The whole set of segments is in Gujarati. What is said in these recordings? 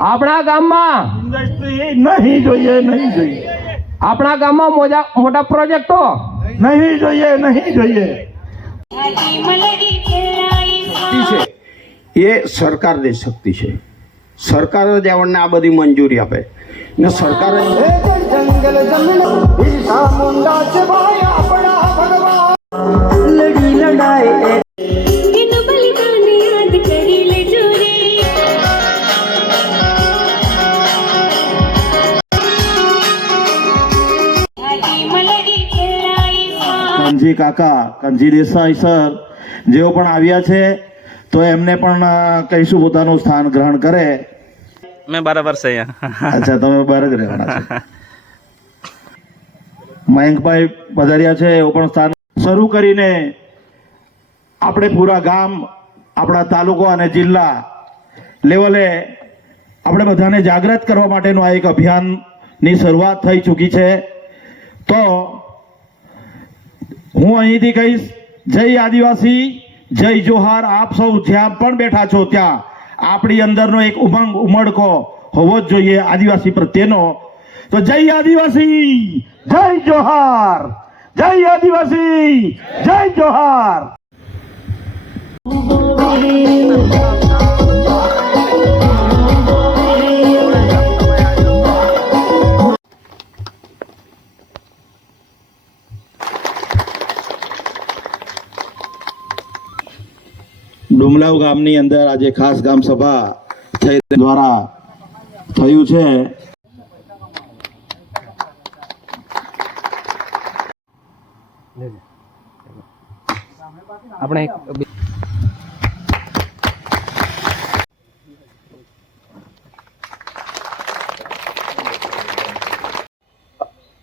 આપણા ગામમાં ઇન્ડસ્ટ્રી નહીં જોઈએ, નહીં જોઈએ, આપણા ગામમાં મોટા પ્રોજેક્ટો નહીં જોઈએ, નહીં જોઈએ. એ સરકારની શક્તિ છે. સરકાર જ આપણને આ બધી મંજૂરી આપે ને સરકાર જંગલ જમીન ઈસા મુંડા છે ભાઈ આપણા ભગવાન. લડી લડાઈ કંજી કાકા, કંજી દેસાઈ સર જેઓ પણ આવ્યા છે તો એમને પણ કહીશું પોતાનું સ્થાન ગ્રહણ કરે. मैं 12 वर्ष है यहाँ. અચ્છા, તમે બહાર જ રહેવાના છે. મયંકભાઈ પધાર્યા છે, એઓ પણ સ્થાન શરૂ કરીને આપણે પૂરા ગામ, આપણા તાલુકો અને જિલ્લા લેવલે આપણે બધાને જાગૃત કરવા માટેનું આ એક અભિયાનની શરૂઆત થઈ ચૂકી છે. તો હું અહીંથી કહીશ, જય આદિવાસી, જય જોહાર. આપ સૌ જ્યાં પણ બેઠા છો ત્યાં આપણી અંદરનો એક ઉમંગ ઉમળકો હોવો જ જોઈએ આદિવાસી પ્રત્યેનો. તો જય આદિવાસી, જય જોહાર, જય આદિવાસી, જય જોહાર. ડુમલાવ ગામની અંદર આજે ખાસ ગામ સભા થઈ દ્વારા થયું છે. આપણે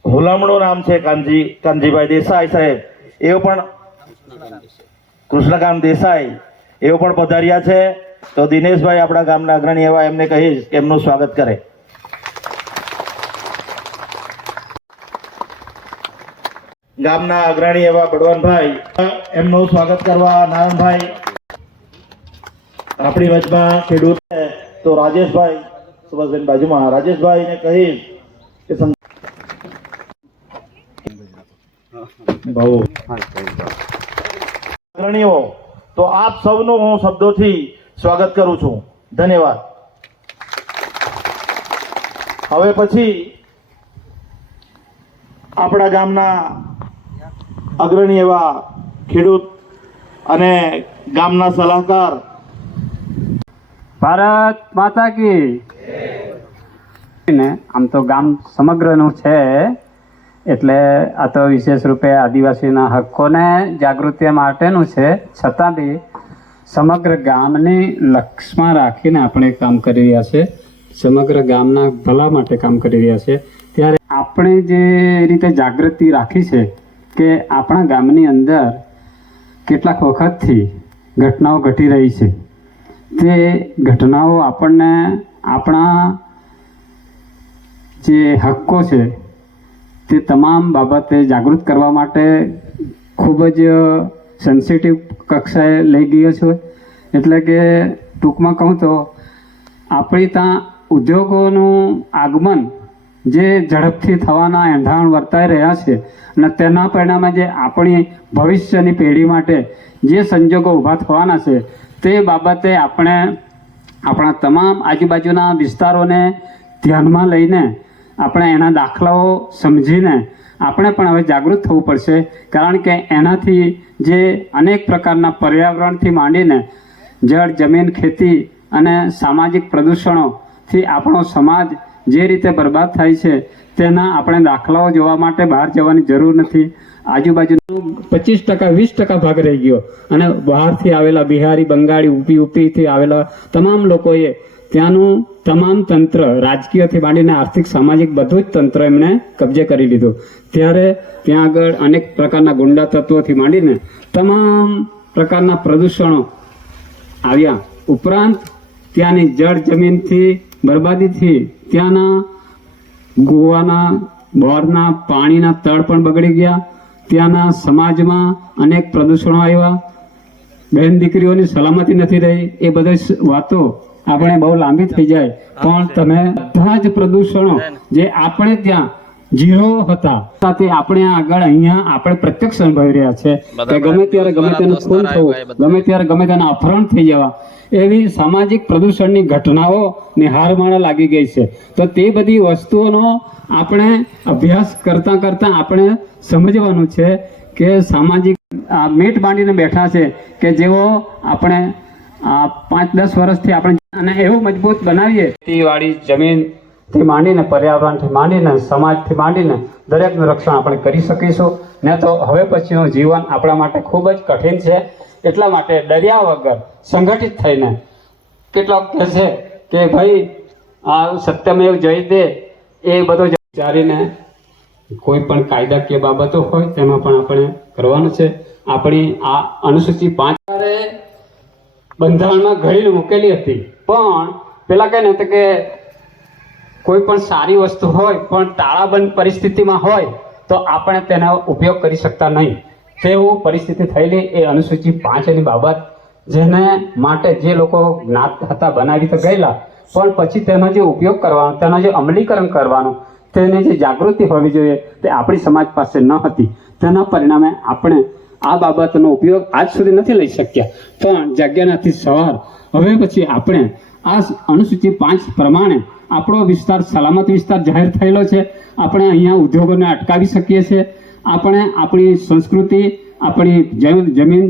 હુલામણું નામ છે કાનજીભાઈ દેસાઈ સાહેબ, એઓ પણ કૃષ્ણકાંત દેસાઈ એઓ પણ પધાર્યા છે. તો દિનેશભાઈ આપણા ગામના અગ્રણી એવા, એમને કહીશ કે એમનું સ્વાગત કરે. ગામના અગ્રણી એવા બળવંતભાઈ, એમનું સ્વાગત કરવા નારાયણભાઈ આપણી વચમાં ખેડૂત છે. તો રાજેશભાઈ, સુભાષબેન બાજુમાં, રાજેશભાઈને કહીશ કે અગ્રણીઓ, તો આપ સૌનું હું શબ્દોથી સ્વાગત કરું છું. ધન્યવાદ. હવે પછી આપણા ગામના અગ્રણી એવા ખેડૂત અને ગામના સલાહકાર. ભારત માતા કી. આમ તો ગામ સમગ્રનું છે, એટલે આ તો વિશેષ રૂપે આદિવાસીના હકોને જાગૃતિ માટેનું છે. છતાં બી સમગ્ર ગામની લક્ષમાં રાખીને આપણે કામ કરી રહ્યા છે. સમગ્ર ગામના ભલા માટે કામ કરી રહ્યા છે. ત્યારે આપણે જે રીતે જાગૃતિ રાખી છે કે આપણા ગામની અંદર કેટલાક વખતથી ઘટનાઓ ઘટી રહી છે, તે ઘટનાઓ આપણને આપણા જે હક્કો છે તે તમામ બાબતે જાગૃત કરવા માટે ખૂબ જ સેન્સિટિવ કક્ષાએ લઈ ગયો છે. એટલે કે ટૂંકમાં કહું તો આપણી ત્યાં ઉદ્યોગોનું આગમન જે ઝડપથી થવાના એંધાણ વર્તાઈ રહ્યા છે અને તેના પરિણામે જે આપણી ભવિષ્યની પેઢી માટે જે સંજોગો ઊભા થવાના છે તે બાબતે આપણે આપણા તમામ આજુબાજુના વિસ્તારોને ધ્યાનમાં લઈને આપણે એના દાખલાઓ સમજીને આપણે પણ હવે જાગૃત થવું પડશે. કારણ કે એનાથી જે અનેક પ્રકારના પર્યાવરણથી માંડીને જળ, જમીન, ખેતી અને સામાજિક પ્રદૂષણોથી આપણો સમાજ જે રીતે બરબાદ થાય છે તેના આપણે દાખલાઓ જોવા માટે બહાર જવાની જરૂર નથી. આજુબાજુનું 25% 20% ભાગ રહી ગયો અને બહારથી આવેલા બિહારી, બંગાળી, યુપીથી આવેલા તમામ લોકોએ ત્યાંનું તમામ તંત્ર, રાજકીયથી માંડીને આર્થિક, સામાજિક બધું જ તંત્ર એમણે કબજે કરી લીધું. ત્યારે ત્યાં આગળ અનેક પ્રકારના ગુંડા તત્વોથી માંડીને તમામ પ્રકારના પ્રદૂષણો આવ્યા. ઉપરાંત ત્યાંની જળ જમીનથી બરબાદીથી ત્યાંના ગોવાના બોરના પાણીના તળ પણ બગડી ગયા. ત્યાંના સમાજમાં અનેક પ્રદૂષણો આવ્યા. બહેન દીકરીઓની સલામતી નથી રહી. એ બધી વાતો આપણે બહુ લાંબી થઈ જાય, પણ તમે બધા જ પ્રદૂષણો જે આપણે ત્યાં ઝીરો હતા સાથે આપણે આગળ અહીંયા આપણે પ્રત્યક્ષ અનુભવી રહ્યા છે કે ગમે ત્યારે ગમે તેનું ખૂન થવું, ગમે ત્યારે ગમે તેના અપહરણ થઈ જવા, એવી સામાજિક પ્રદૂષણની ઘટનાઓ હારમાળા લાગી ગઈ છે. તો તે બધી વસ્તુઓનો આપણે અભ્યાસ કરતા કરતા આપણે સમજવાનું છે કે સામાજિક મેટ બાંધીને બેઠા છે કે જેઓ આપણે 5-10 વર્ષથી આપણે અને એવું મજબૂત બનાવીએ ખેતીવાડી જમીનથી માંડીને પર્યાવરણથી માંડીને સમાજથી માંડીને દરેકનું રક્ષણ આપણે કરી શકીશું. ને તો હવે પછીનું જીવન આપણા માટે ખૂબ જ કઠિન છે. એટલા માટે ડર્યા વગર સંગઠિત થઈને કેટલાક કહે છે કે ભાઈ આ સત્યમેવ જયતે એ બધો વિચારીને કોઈ પણ કાયદાકીય બાબતો હોય તેમાં પણ આપણે કરવાનું છે. આપણી આ અનુસૂચિ 5 બંધારણમાં ઘડીને મૂકેલી હતી, પણ પેલા કહે ને કે કોઈ પણ સારી વસ્તુ હોય પણ તાળાબંધ પરિસ્થિતિમાં હોય તો આપણે તેનો ઉપયોગ કરી શકતા નહીં. તેવું પરિસ્થિતિ થયેલી એ અનુસૂચિ 5 ની બાબત, જેને માટે જે લોકો જ્ઞાત હતા બનાવી તો ગયેલા, પણ પછી તેનો જે ઉપયોગ કરવાનો, તેનો જે અમલીકરણ કરવાનું, તેની જે જાગૃતિ હોવી જોઈએ તે આપણી સમાજ પાસે ન હતી. તેના પરિણામે આપણે આ બાબતનો ઉપયોગ આજ સુધી નથી લઈ શક્યા. પણ જાગ્યાનાથી સવાર હવે પછી આપણે આ અનુસૂચિ 5 પ્રમાણે આપણો વિસ્તાર સલામત વિસ્તાર જાહેર થયેલો છે. આપણે અહીંયા ઉદ્યોગોને અટકાવી શકીએ છીએ. આપણે આપણી સંસ્કૃતિ, આપણી જમીન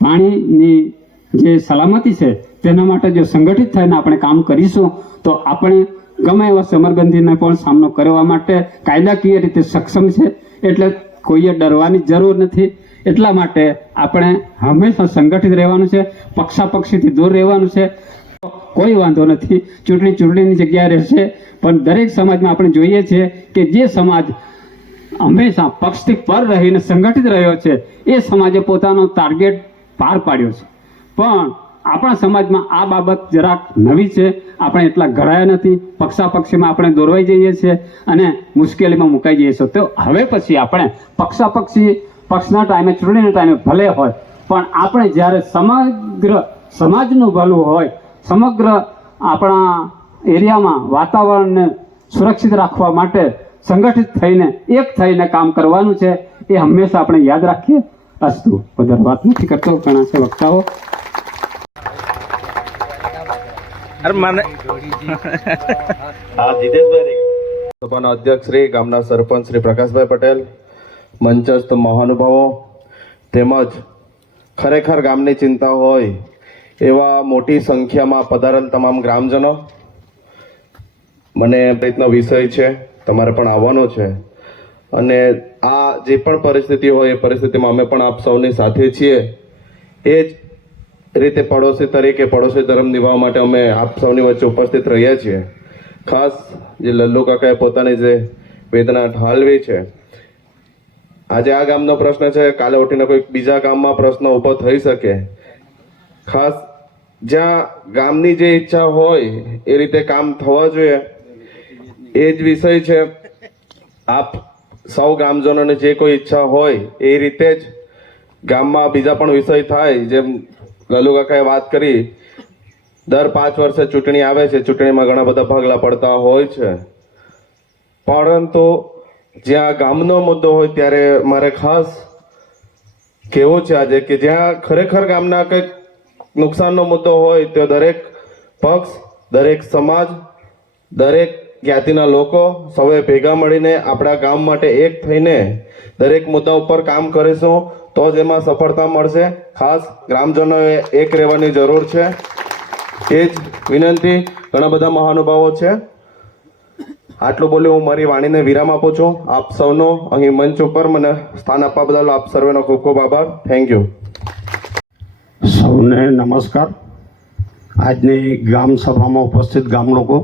પાણીની જે સલામતી છે તેના માટે જો સંગઠિત થઈને આપણે કામ કરીશું તો આપણે ગમે એવા સમરબંધીને પણ સામનો કરવા માટે કાયદાકીય રીતે સક્ષમ છે. એટલે કોઈએ ડરવાની જરૂર નથી. એટલા માટે આપણે હંમેશા સંગઠિત રહેવાનું છે, પક્ષાપક્ષીથી દૂર રહેવાનું છે. કોઈ વાંધો નથી, ચૂંટણીની જગ્યાએ રહેશે, પણ દરેક સમાજમાં આપણે જોઈએ છીએ કે જે સમાજ હંમેશા પક્ષથી પર રહીને સંગઠિત રહ્યો છે એ સમાજે પોતાનો ટાર્ગેટ પાર પાડ્યો છે. પણ આપણા સમાજમાં આ બાબત જરાક નવી છે. આપણે એટલા ઘડાયા નથી, પક્ષાપક્ષીમાં આપણે દોરવાઈ જઈએ છીએ અને મુશ્કેલીમાં મુકાઈ જઈએ છીએ. તો હવે પછી આપણે પક્ષાપક્ષી પક્ષના ટાઈમે, ચૂંટણીના ટાઈમે ભલે હોય, પણ આપણે જ્યારે સમગ્ર સમાજનું ભલું હોય, સમગ્ર આપણા એરિયામાં વાતાવરણને સુરક્ષિત રાખવા માટે સંગઠિત થઈને એક થઈને કામ કરવાનું છે. એ હંમેશા આપણે યાદ રાખીએ. અસ્તુ. વધારે વાત નથી કરતો, ઘણા છે વક્તાઓ. અરે મને સભાના અધ્યક્ષ શ્રી, ગામના સરપંચ શ્રી પ્રકાશભાઈ પટેલ, મંચસ્થ મહાનુભાવો તેમજ ખરેખર ગામની ચિંતા હોય એવા મોટી સંખ્યામાં પધારેલ તમામ ગ્રામજનો, મને રીતનો વિષય છે, તમારે પણ આવવાનો છે અને આ જે પણ પરિસ્થિતિ હોય એ પરિસ્થિતિમાં અમે પણ આપ સૌની સાથે છીએ. એ જ રીતે પડોશી તરીકે પડોશી ધર્મ નિભાવવા માટે અમે આપ સૌની વચ્ચે ઉપસ્થિત રહ્યા છીએ. ખાસ જે લલ્લુ કાકાએ પોતાની જે વેદના ઠાલવી છે, આજે આ ગામનો પ્રશ્ન છે, કાલે ઉઠીને કોઈ બીજા ગામમાં પ્રશ્ન ઊભો થઈ શકે. ખાસ જ્યાં ગામની જે ઈચ્છા હોય એ રીતે કામ થવા જોઈએ, એ જ વિષય છે. આપ સૌ ગ્રામજનોને જે કોઈ ઈચ્છા હોય એ રીતે જ ગામમાં બીજા પણ વિષય થાય. જેમ લલ્લુ કાકાએ વાત કરી, દર 5 વર્ષે ચૂંટણી આવે છે, ચૂંટણીમાં ઘણા બધા ભાગલા પડતા હોય છે, પરંતુ જ્યાં ગામનો મુદ્દો હોય ત્યારે મારે ખાસ કહેવું છે આજે કે જ્યાં ખરેખર ગામના કંઈક નુકસાનનો મુદ્દો હોય તો દરેક પક્ષ, દરેક સમાજ, દરેક જ્ઞાતિના લોકો સૌએ ભેગા મળીને આપણા ગામ માટે એક થઈને દરેક મુદ્દા ઉપર કામ કરીશું તો જ એમાં સફળતા મળશે. ખાસ ગ્રામજનોએ એક રહેવાની જરૂર છે. એ જ વિનંતી. ઘણા બધા મહાનુભાવો છે. આટલું બોલી હું મારી વાણીને વિરામ આપું છું. આપ સૌનો અહીં મંચ ઉપર મને સ્થાન આપવા બદલ આપ સર્વેનો ખૂબ ખૂબ આભાર. Thank you. સૌને નમસ્કાર. આજની ગામ સભામાં ઉપસ્થિત ગામ લોકો,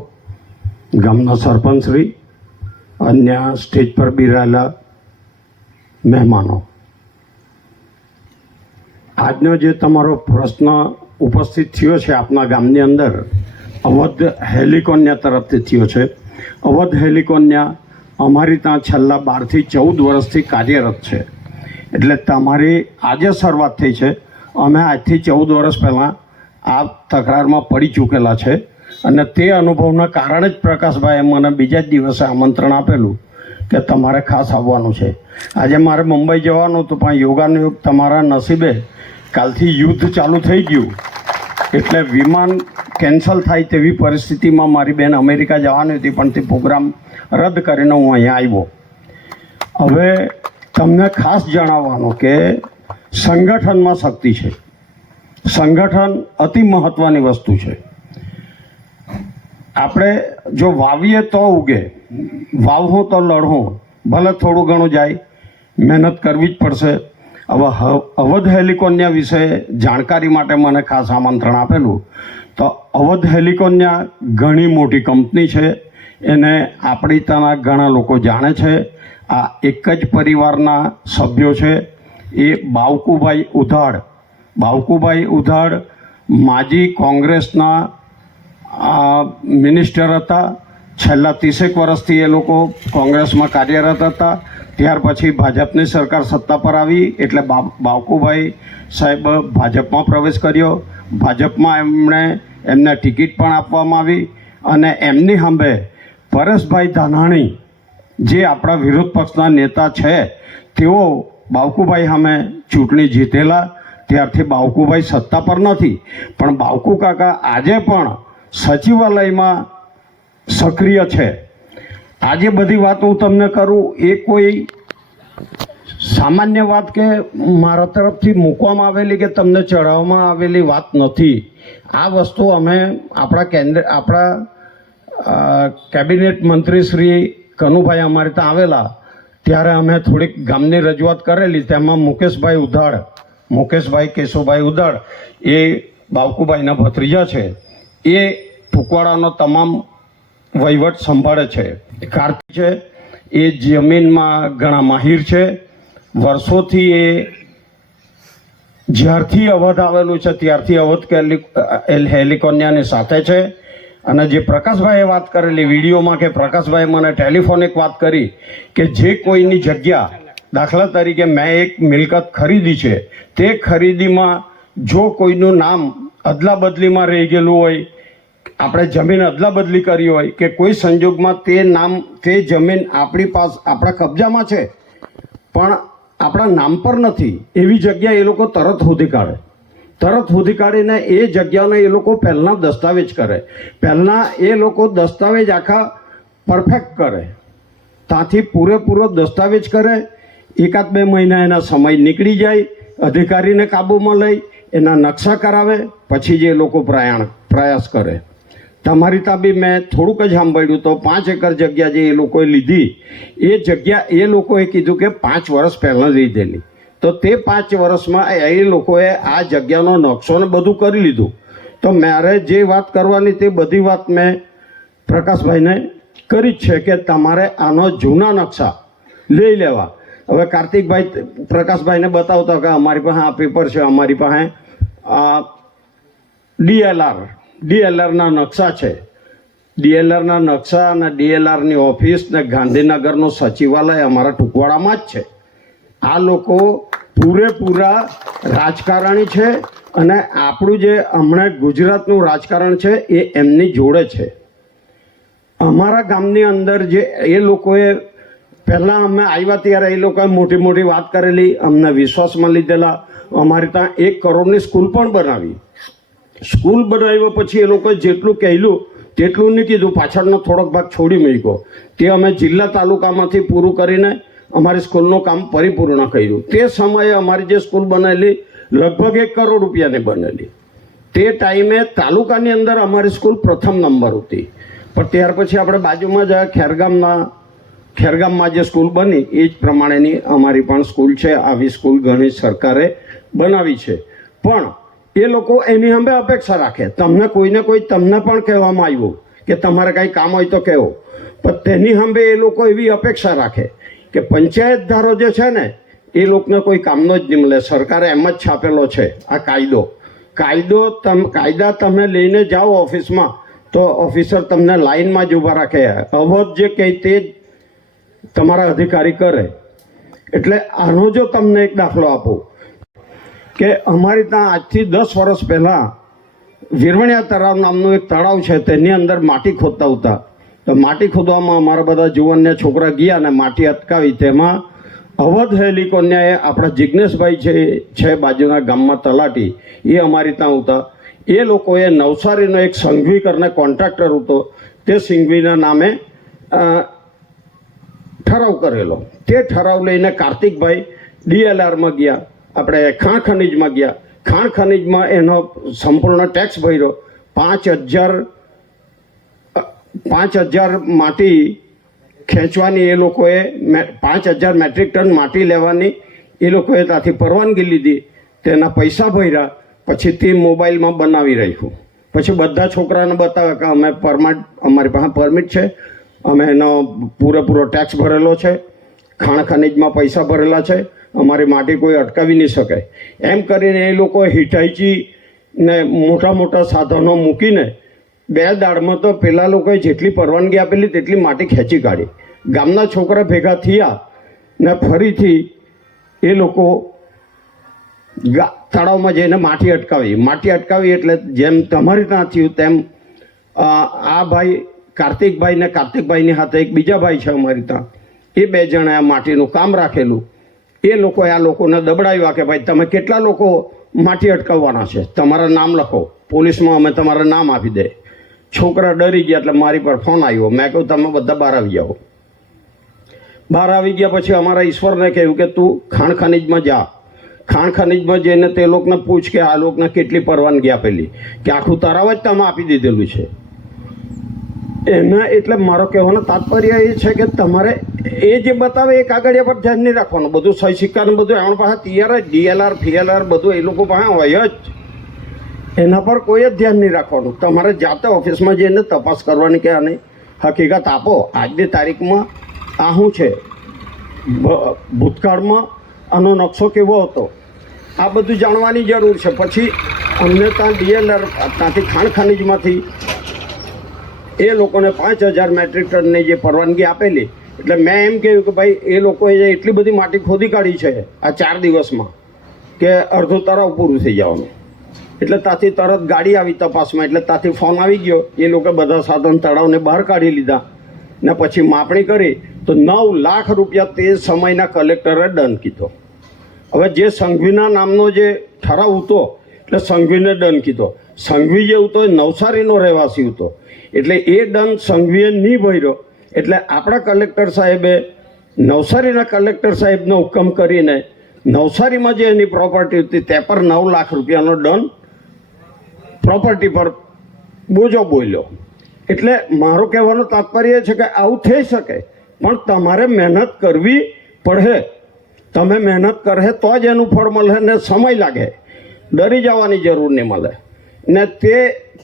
ગામના સરપંચશ્રી, અન્ય સ્ટેજ પર બિરાયેલા મહેમાનો, આજનો જે તમારો પ્રશ્ન ઉપસ્થિત થયો છે આપના ગામની અંદર, અવધ હેલિકોન્યા તરફથી થયો છે. અવધ હેલિકોન્યા અમારી ત્યાં છેલ્લા 12 થી 14 વર્ષથી કાર્યરત છે. એટલે તમારી આજે શરૂઆત થઈ છે. અમે આજથી 14 વર્ષ પહેલાં આ તકરારમાં પડી ચૂકેલા છે. અને તે અનુભવના કારણે જ પ્રકાશભાઈએ મને બીજા જ દિવસે આમંત્રણ આપેલું કે તમારે ખાસ આવવાનું છે. આજે મારે મુંબઈ જવાનું હતું, પણ યોગાનું યુગ તમારા નસીબે કાલથી યુદ્ધ ચાલુ થઈ ગયું એટલે વિમાન કેન્સલ થાય તેવી પરિસ્થિતિમાં મારી બેન અમેરિકા જવાની હતી, પણ તે પ્રોગ્રામ રદ કરીને હું અહીંયા આવ્યો. હવે તમને ખાસ જણાવવાનું કે સંગઠનમાં શક્તિ છે. સંગઠન અતિ મહત્ત્વની વસ્તુ છે. આપણે જો વાવીએ તો ઉગે, વાવવું તો લડવું, ભલે થોડું ઘણું જાય, મહેનત કરવી જ પડશે. હવે અવધ હેલિકોનિયા વિશે જાણકારી માટે મને ખાસ આમંત્રણ આપેલું. તો અવધ હેલિકોનિયા ઘણી મોટી કંપની છે, એને આપણી ત્યાંના ઘણા લોકો જાણે છે. આ એક જ પરિવારના સભ્યો છે. એ બાવકુભાઈ ઉધાડ માજી કોંગ્રેસના મિનિસ્ટર હતા. છેલ્લા 30 વર્ષથી એ લોકો કોંગ્રેસમાં કાર્યરત હતા. ત્યાર પછી ભાજપની સરકાર સત્તા પર આવી એટલે બાવકુભાઈ સાહેબ ભાજપમાં પ્રવેશ કર્યો. ભાજપમાં એમને ટિકિટ પણ આપવામાં આવી અને એમની સામે પરેશભાઈ ધાનાણી જે આપણા વિરોધ પક્ષના નેતા છે, તેઓ બાવકુભાઈ સામે ચૂંટણી જીતેલા. ત્યારથી બાવકુભાઈ સત્તા પર નથી, પણ બાવકુ કાકા આજે પણ સચિવાલયમાં સક્રિય છે. આજે બધી વાત હું તમને કરું એ કોઈ સામાન્ય વાત કે મારા તરફથી મૂકવામાં આવેલી કે તમને ચડાવવામાં આવેલી વાત નથી. આ વસ્તુ અમે આપણા કેબિનેટ મંત્રી શ્રી કનુભાઈ અમારે ત્યાં આવેલા ત્યારે અમે થોડીક ગામની રજૂઆત કરેલી. તેમાં મુકેશભાઈ કેશુભાઈ ઉધાડ એ બાવકુભાઈના ભત્રીજા છે. એ ટુકવાડાનો તમામ વહીવટ સંભાળે છે. કાર્તિક છે એ જમીનમાં ઘણા માહિર છે. વર્ષોથી એ જ્યારથી અવધ આવેલું છે ત્યારથી અવધ હેલિકોનિયાની સાથે છે. અને જે પ્રકાશભાઈએ વાત કરેલી વિડીયોમાં કે પ્રકાશભાઈ મને ટેલિફોનિક વાત કરી કે જે કોઈની જગ્યા, દાખલા તરીકે મેં એક મિલકત ખરીદી છે, તે ખરીદીમાં જો કોઈનું નામ અદલા બદલીમાં રહી ગયેલું હોય, આપણે જમીન અદલા બદલી કરી હોય કે કોઈ સંજોગમાં તે જમીન આપણા કબજામાં છે પણ આપણા નામ પર નથી, એવી જગ્યા એ લોકો તરત શોધી કાઢે. તરત શોધી કાઢીને એ જગ્યાનો એ લોકો પહેલાં દસ્તાવેજ કરે. પહેલાં એ લોકો દસ્તાવેજ આખા પરફેક્ટ કરે. ત્યાંથી પૂરેપૂરો દસ્તાવેજ કરે. 1-2 મહિના એના સમય નીકળી જાય. અધિકારીને કાબૂમાં લઈ એના નકશા કરાવે, પછી જે લોકો પ્રયાસ કરે. તમારી ત્યાં બી મેં થોડુંક જ સાંભળ્યું તો 5 એકર જગ્યા જે એ લોકોએ લીધી, એ જગ્યા એ લોકોએ કીધું કે 5 વર્ષ પહેલાં લીધેલી. તો તે 5 વર્ષમાં એ લોકોએ આ જગ્યાનો નકશો ને બધું કરી લીધું. તો મારે જે વાત કરવાની તે બધી વાત મેં પ્રકાશભાઈને કરી જ છે કે તમારે આનો જૂના નકશા લઈ લેવા. હવે કાર્તિકભાઈ પ્રકાશભાઈને બતાવતા કે અમારી પાસે આ પેપર છે, અમારી પાસે આ ડીએલઆરના નકશા છે. ડીએલઆરના નકશા અને ડીએલઆરની ઓફિસ ને ગાંધીનગરનું સચિવાલય અમારા ટુકવાડામાં જ છે. આ લોકો પૂરેપૂરા રાજકારણી છે અને આપણું જે હમણાં ગુજરાતનું રાજકારણ છે એ એમની જોડે છે. અમારા ગામની અંદર જે એ લોકોએ પહેલાં અમે આવ્યા ત્યારે એ લોકોએ મોટી મોટી વાત કરેલી, અમને વિશ્વાસમાં લીધેલા. અમારે ત્યાં 1 કરોડની સ્કૂલ પણ બનાવી. સ્કૂલ બનાવ્યો પછી એ લોકોએ જેટલું કહેલું તેટલું નહીં કીધું, પાછળનો થોડોક ભાગ છોડી મૂક્યો. તે અમે જિલ્લા તાલુકામાંથી પૂરું કરીને અમારી સ્કૂલનું કામ પરિપૂર્ણ કર્યું. તે સમયે અમારી જે સ્કૂલ બનેલી લગભગ 1 કરોડ રૂપિયાની બનેલી. તે ટાઈમે તાલુકાની અંદર અમારી સ્કૂલ પ્રથમ નંબર હતી. પણ ત્યાર પછી આપણે બાજુમાં જ ખેરગામમાં જે સ્કૂલ બની એ જ પ્રમાણેની અમારી પણ સ્કૂલ છે. આવી સ્કૂલ ઘણી સરકારે બનાવી છે. પણ એ લોકો એની સામે અપેક્ષા રાખે. તમને કોઈને કોઈ તમને પણ કહેવામાં આવ્યું કે તમારે કાંઈ કામ હોય તો કહેવો, પણ તેની સામે એ લોકો એવી અપેક્ષા રાખે કે પંચાયત ધારો જે છે ને એ લોકોને કોઈ કામનો જ નહીં મળે. સરકારે એમ જ છાપેલો છે આ કાયદા તમે લઈને જાઓ ઓફિસમાં તો ઓફિસર તમને લાઈનમાં જ ઊભા રાખે. અવધ જે કહે તે જ તમારા અધિકારી કરે. એટલે આનો જો તમને એક દાખલો આપું કે અમારી ત્યાં આજથી 10 વર્ષ પહેલાં વીરવણિયા તળાવ નામનું એક તળાવ છે, તેની અંદર માટી ખોદતા હતા. તો માટી ખોદવામાં અમારા બધા જુવાનના છોકરા ગયા અને માટી અટકાવી. તેમાં અવધ હેલિકોન્યાએ આપણા જિજ્ઞેશભાઈ છે બાજુના ગામમાં તલાટી, એ અમારી ત્યાં હતા. એ લોકોએ નવસારીનો એક સંઘવી કરીને કોન્ટ્રાક્ટર હતો, તે સંઘવીના નામે ઠરાવ કરેલો. તે ઠરાવ લઈને કાર્તિકભાઈ DLRમાં ગયા, આપણે ખાણ ખનીજમાં ગયા. ખાણ ખનીજમાં એનો સંપૂર્ણ ટેક્સ ભર્યો. 5,000 માટી ખેંચવાની એ લોકોએ, 5,000 મેટ્રિક ટન માટી લેવાની એ લોકોએ ત્યાંથી પરવાનગી લીધી. તેના પૈસા ભર્યા. પછી તે મોબાઈલમાં બનાવી રાખ્યું. પછી બધા છોકરાને બતાવે કે અમે અમારી પાસે પરમિટ છે, અમે એનો પૂરેપૂરો ટેક્સ ભરેલો છે, ખાણ ખનીજમાં પૈસા ભરેલા છે, અમારી માટી કોઈ અટકાવી નહીં શકે. એમ કરીને એ લોકો હિટાઈચી ને મોટા મોટા સાધનો મૂકીને 2 દાડમાં તો પેલા લોકોએ જેટલી પરવાનગી આપેલી તેટલી માટી ખેંચી કાઢી. ગામના છોકરા ભેગા થયા ને ફરીથી એ લોકો તળાવમાં જઈને માટી અટકાવી. એટલે જેમ તમારી ત્યાં થયું તેમ આ ભાઈ કાર્તિકભાઈ ને કાર્તિકભાઈની હાથે એક બીજા ભાઈ છે અમારી ત્યાં, એ 2 જણાએ આ માટીનું કામ રાખેલું. એ લોકોએ આ લોકોને દબડાવ્યા કે ભાઈ તમે કેટલા લોકો માટી અટકાવવાના છે, તમારા નામ લખો, પોલીસમાં અમે તમારા નામ આપી દે. છોકરા ડરી ગયા એટલે મારી પર ફોન આવ્યો. મેં કહ્યું તમે બધા બહાર આવી જાઓ. બહાર આવી ગયા પછી અમારા ઈશ્વરને કહ્યું કે તું ખાણ ખનીજમાં જા. ખાણ ખનીજમાં જઈને તે લોકોને પૂછ કે આ લોકોને કેટલી પરવાનગી આપેલી, કે આખું તળાવ જ તમે આપી દીધેલું છે. એના એટલે મારો કહેવાનો તાત્પર્ય એ છે કે તમારે એ જે બતાવે એ કાગળિયા પર ધ્યાન નહીં રાખવાનું. બધું સહી સિક્કા ને બધું એમના પાસે તૈયાર જ, DLR ફીએલઆર બધું એ લોકો પાસે હોય જ. એના પર કોઈ જ ધ્યાન નહીં રાખવાનું. તમારે જાતે ઓફિસમાં જઈને તપાસ કરવાની કે આની હકીકત આપો. આજની તારીખમાં આ શું છે, ભૂતકાળમાં આનો નકશો કેવો હતો, આ બધું જાણવાની જરૂર છે. પછી અમને ત્યાં DLR ત્યાંથી ખાણ ખનીજમાંથી એ લોકોને 5,000 મેટ્રિક ટનની જે પરવાનગી આપેલી. એટલે મેં એમ કહ્યું કે ભાઈ એ લોકોએ એટલી બધી માટી ખોદી કાઢી છે આ 4 દિવસમાં કે અડધું તળાવ પૂરું થઈ જવાનું. એટલે ત્યાંથી તરત ગાડી આવી તપાસમાં. એટલે ત્યાંથી ફોન આવી ગયો. એ લોકો બધા સાધન તળાવને બહાર કાઢી લીધા ને પછી માપણી કરી તો 9 લાખ રૂપિયા તે સમયના કલેક્ટરે દંડ કીધો. હવે જે સંઘવીના નામનો જે ઠરાવ હતો એટલે સંઘવીને દંડ કીધો. સંઘવી જે હતો એ નવસારીનો રહેવાસી હતો, એટલે એ દંડ સંઘવીએ નહીં ભર્યો. એટલે આપણા કલેક્ટર સાહેબે નવસારીના કલેક્ટર સાહેબનો હુકમ કરીને નવસારીમાં જે એની પ્રોપર્ટી હતી તે પર 9 લાખ રૂપિયાનો દંડ પ્રોપર્ટી પર બોજો બોલ્યો. એટલે મારો કહેવાનો તાત્પર્ય છે કે આવું થઈ શકે, પણ તમારે મહેનત કરવી પડે. તમે મહેનત કરે તો જ એનું ફળ મળે ને સમય લાગે. ડરી જવાની જરૂર નહીં મળે. ને તે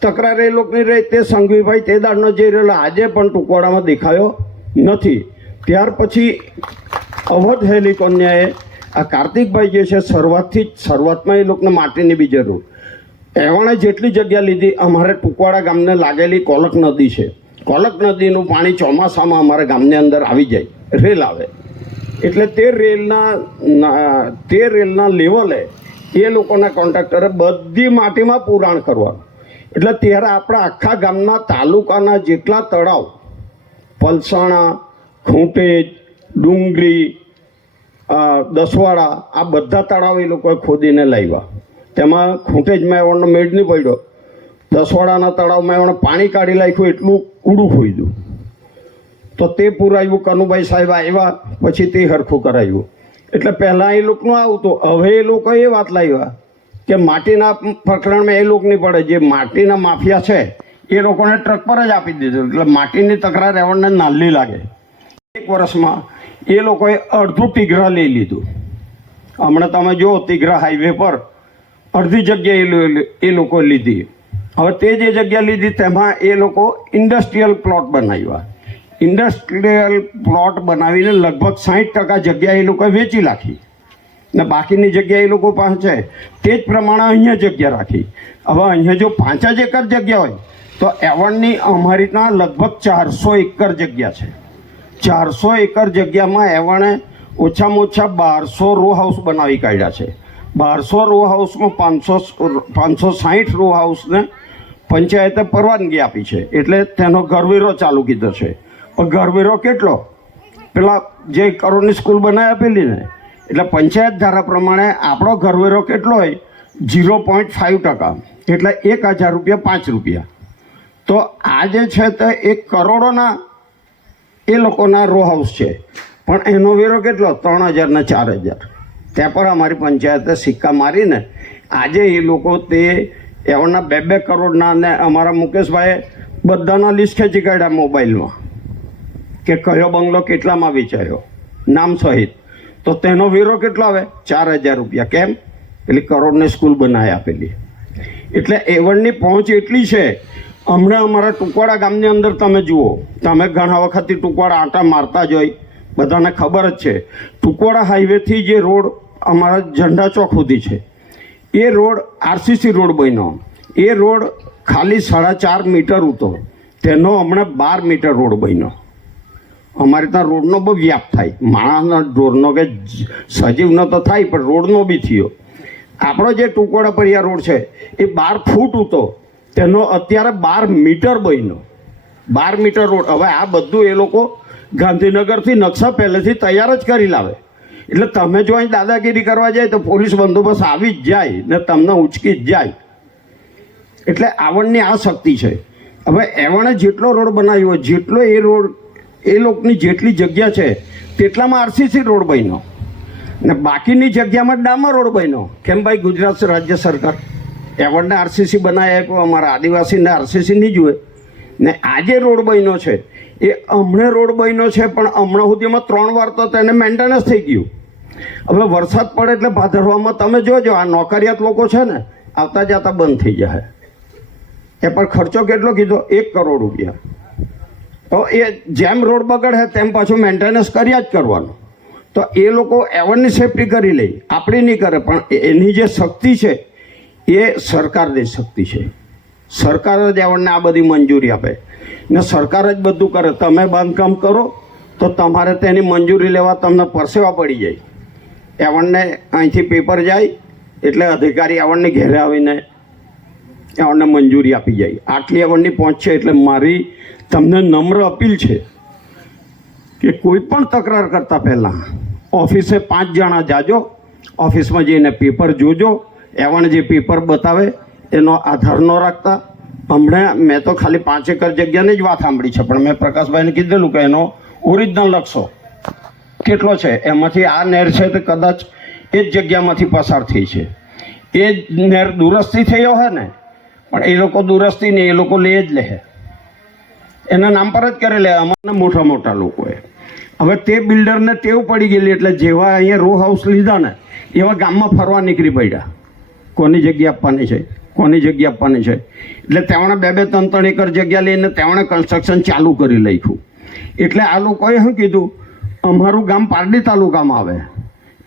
તકરાર એ લોકોની રહી. તે સંઘવીભાઈ તે દાડનો જઈ રહેલો આજે પણ ટુકવાડામાં દેખાયો નથી. ત્યાર પછી અવધ હેલિકોન્યાએ આ કાર્તિકભાઈ જે છે શરૂઆતમાં એ લોકોને માટીની બી જરૂર. એમણે જેટલી જગ્યા લીધી, અમારે ટુકવાડા ગામને લાગેલી કોલક નદી છે. કોલક નદીનું પાણી ચોમાસામાં અમારા ગામની અંદર આવી જાય, રેલ આવે. એટલે તે રેલના લેવલે એ લોકોના કોન્ટ્રાક્ટરે બધી માટીમાં પુરાણ કરવાનું. એટલે ત્યારે આપણા આખા ગામના તાલુકાના જેટલા તળાવ, પલસાણા, ખૂંટેજ, ડુંગરી, દસવાડા, આ બધા તળાવ એ લોકોએ ખોદીને લાવ્યા. તેમાં ખૂંટેજમાં એવણનો મેળ નહીં પડ્યો. દસવાડાના તળાવમાં એવણે પાણી કાઢી નાખ્યું, એટલું ઊડું ખોદ્યું. તો તે પુરાવ્યું. કનુભાઈ સાહેબ આવ્યા પછી તે હરખું કરાવ્યું. એટલે પહેલાં એ લોકોનું આવતું. હવે એ લોકો એ વાત લાવ્યા કે માટીના પ્રકરણમાં એ લોકો નહીં પડે. જે માટીના માફિયા છે એ લોકોને ટ્રક પર જ આપી દીધું. એટલે માટીની તકરાર એવણને નાલ્લી લાગે. 1 વર્ષમાં એ લોકોએ અડધું ટીઘરા લઈ લીધું. હમણાં તમે જુઓ ટીઘરા હાઈવે પર અડધી જગ્યાએ એ લોકો લીધી. હવે તે જે જગ્યા લીધી તેમાં એ લોકો ઇન્ડસ્ટ્રીયલ પ્લોટ બનાવ્યા. ઇન્ડસ્ટ્રીયલ પ્લોટ બનાવીને લગભગ 60% જગ્યા એ લોકોએ વેચી નાખી ને બાકીની જગ્યા એ લોકો પાસે છે. તે જ પ્રમાણે અહીંયા જગ્યા રાખી. હવે અહીંયા જો 5 જ એકર જગ્યા હોય તો એવણની અમારી ત્યાં લગભગ 400 એકર જગ્યા છે. 400 એકર જગ્યામાં એવણે ઓછામાં ઓછા 1200 રો હાઉસ બનાવી કાઢ્યા છે. 1200 રો હાઉસમાં 560 રો હાઉસને પંચાયતે પરવાનગી આપી છે એટલે તેનો ઘરવેરો ચાલુ કીધો છે. પણ ઘરવેરો કેટલો? પેલા જે કરોડની સ્કૂલ બનાવી આપેલી ને, એટલે પંચાયત ધારા પ્રમાણે આપણો ઘરવેરો કેટલો હોય? 0.5%, એટલે 1,000 રૂપિયા 5 રૂપિયા. તો આ જે છે તે 1 કરોડોના એ લોકોના રો હાઉસ છે, પણ એનો વેરો કેટલો? 3,000 ને 4,000. ત્યાં પર અમારી પંચાયતે સિક્કા મારીને આજે એ લોકો તે એવોના 2-2 કરોડના, અને અમારા મુકેશભાઈએ બધાના લિસ્ટ ખેંચી કાઢ્યા મોબાઈલમાં કે કયો બંગલો કેટલામાં વેચાયો નામ સહિત. તો તેનો વેરો કેટલો આવે? 4,000 રૂપિયા. કેમ? પેલી કરોડની સ્કૂલ બનાવી આપેલી. એટલે એવણની પહોંચ એટલી છે. હમણાં અમારા ટુકવાડા ગામની અંદર તમે જુઓ, તમે ઘણા વખતથી ટુકવાડા આંટા મારતા જ હોય, બધાને ખબર જ છે. ટુકવાડા હાઈવેથી જે રોડ અમારા ઝંડા ચોક સુધી છે, એ રોડ આરસીસી રોડ બન્યો. એ રોડ ખાલી 4.5 મીટર હતો, તેનો હમણાં 12 મીટર રોડ બન્યો. અમારે ત્યાં રોડનો બહુ વ્યાપ થાય, માણસના ઢોરનો કે સજીવનો તો થાય, પણ રોડનો બી થયો. આપણો જે ટુકવાડા પરિયા રોડ છે એ 12 ફૂટ હતો, તેનો અત્યારે 12 મીટર બન્યો. 12 મીટર રોડ. હવે આ બધું એ લોકો ગાંધીનગરથી નકશા પહેલેથી તૈયાર જ કરી લાવે. એટલે તમે જો અહીં દાદાગીરી કરવા જાય તો પોલીસ બંદોબસ્ત આવી જ જાય ને તમને ઉચકી જ જાય. એટલે આવડની આ શક્તિ છે. હવે એવણે જેટલો રોડ બનાવ્યો, જેટલો એ રોડ એ લોકોની જેટલી જગ્યા છે તેટલામાં આરસીસી રોડ બન્યો, ને બાકીની જગ્યામાં ડામર રોડ બન્યો. કેમ ભાઈ? ગુજરાત રાજ્ય સરકાર એવોર્ડને આરસીસી બનાવી આપ્યો, અમારા આદિવાસીને આરસીસી નહીં જુએ. ને આજે રોડ બન્યો છે એ હમણાં રોડ બન્યો છે, પણ હમણાં સુધીમાં 3 વાર તો તેને મેન્ટેનન્સ થઈ ગયું. હવે વરસાદ પડે એટલે ભાદરવામાં તમે જોજો, આ નોકરિયાત લોકો છે ને આવતા જતા બંધ થઈ જાય. એ પણ ખર્ચો કેટલો કીધો? 1 કરોડ રૂપિયા. તો એ જેમ રોડ બગડે તેમ પાછું મેન્ટેનન્સ કર્યા જ કરવાનું. તો એ લોકો એવોર્ડની સેફટી કરી લે, આપણી નહીં કરે. પણ એની જે શક્તિ છે એ સરકારની શક્તિ છે. સરકાર જ એવોર્ડને આ બધી મંજૂરી આપે ને સરકાર જ બધું કરે. તમે બાંધકામ કરો તો તમારે તેની મંજૂરી લેવા તમને પરસેવા પડી જાય. એવોર્ડને અહીંથી પેપર જાય એટલે અધિકારી એવોર્ડને ઘેરે આવીને એવોર્ડને મંજૂરી આપી જાય. આટલી એવોર્ડની પહોંચ છે. એટલે મારી તમને નમ્ર અપીલ છે કે કોઈ પણ તકરાર કરતાં પહેલાં ઓફિસે 5 જણા જાજો, ઓફિસમાં જઈને પેપર જોજો. એવોર્ડ જે પેપર બતાવે એનો આધાર ન રાખતા. હમણાં મેં તો ખાલી 5 એકર જગ્યાની જ વાત સાંભળી છે, પણ મેં પ્રકાશભાઈને કીધેલું કે એનો ઓરિજિનલ નકશો કેટલો છે, એમાંથી આ નહેર છે તો કદાચ એ જ જગ્યામાંથી પસાર થઈ છે. એ જ નહેર દુરસ્તી થયો હોય ને, પણ એ લોકો દુરસ્તી નહીં, એ લોકો લે જ લે, એના નામ પર જ કરી લે. અમારા મોટા મોટા લોકોએ હવે તે બિલ્ડરને ટેવ પડી ગયેલી, એટલે જેવા અહીંયા રો હાઉસ લીધા ને એવા ગામમાં ફરવા નીકળી પડ્યા. કોની જગ્યા આપવાની છે, કોની જગ્યા આપવાની છે. એટલે તેમણે 2-3 એકર જગ્યા લઈને તેમણે કન્સ્ટ્રક્શન ચાલુ કરી નાખ્યું. એટલે આ લોકોએ શું કીધું, અમારું ગામ પારડી તાલુકામાં આવે,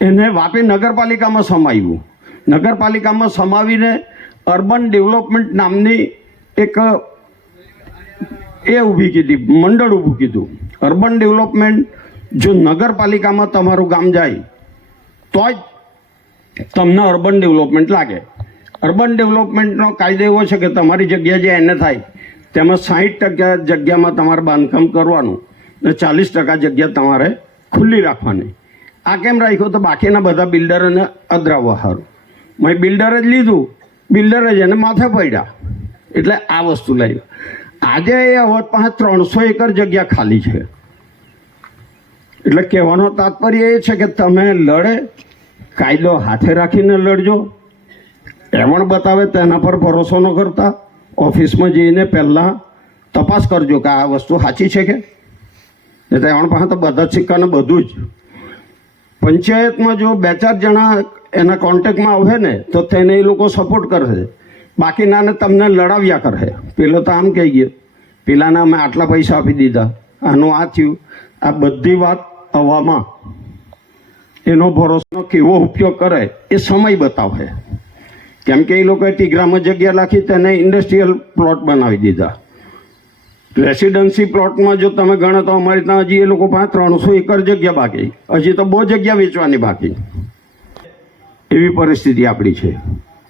એને વાપી નગરપાલિકામાં સમાવ્યું. નગરપાલિકામાં સમાવીને અર્બન ડેવલપમેન્ટ નામની એક એ ઊભી કીધી, મંડળ ઊભું કીધું. અર્બન ડેવલપમેન્ટ જો નગરપાલિકામાં તમારું ગામ જાય તો જ તમને અર્બન ડેવલપમેન્ટ લાગે. અર્બન ડેવલપમેન્ટનો કાયદો એવો છે કે તમારી જગ્યા જે એને થાય તેમાં 60% જગ્યામાં તમારે બાંધકામ કરવાનું ને 40% જગ્યા તમારે ખુલ્લી રાખવાની. આ કેમ રાખ્યું? તો બાકીના બધા બિલ્ડરોને અદરાવવા સારું. મેં બિલ્ડરે જ લીધું, બિલ્ડરે જ એને માથે પડ્યા, એટલે આ વસ્તુ લાવી. આજે એ અવધ પાસે 300 એકર જગ્યા ખાલી છે. એટલે કહેવાનો તાત્પર્ય એ છે કે તમે લડે કાયદો હાથે રાખીને લડજો. એવણ બતાવે તેના પર ભરોસો ન કરતા ઓફિસમાં જઈને પહેલાં તપાસ કરજો કે આ વસ્તુ સાચી છે કે. એવણ પાસે તો બધા જ સિક્કાને બધું જ. પંચાયતમાં જો 2-4 જણા એના કોન્ટેક્ટમાં આવે ને તો તેને એ લોકો સપોર્ટ કરશે, બાકીનાને તમને લડાવ્યા કરે. પેલો તો આમ કહી ગયો, પેલાને અમે આટલા પૈસા આપી દીધા, આનું આ થયું. આ બધી વાત હવામાં. એનો ભરોસાનો કેવો ઉપયોગ કરે એ સમય બતાવે. કેમ કે એ લોકોએ ટીગરામાં જગ્યા રાખી તેને ઇન્ડસ્ટ્રીયલ પ્લોટ બનાવી દીધા. રેસિડન્સી પ્લોટમાં જો તમે ગણો તો અમારી ત્યાં હજી એ લોકો પાસે 300 એકર જગ્યા બાકી, હજી તો બહુ જગ્યા વેચવાની બાકી. એવી પરિસ્થિતિ આપણી છે.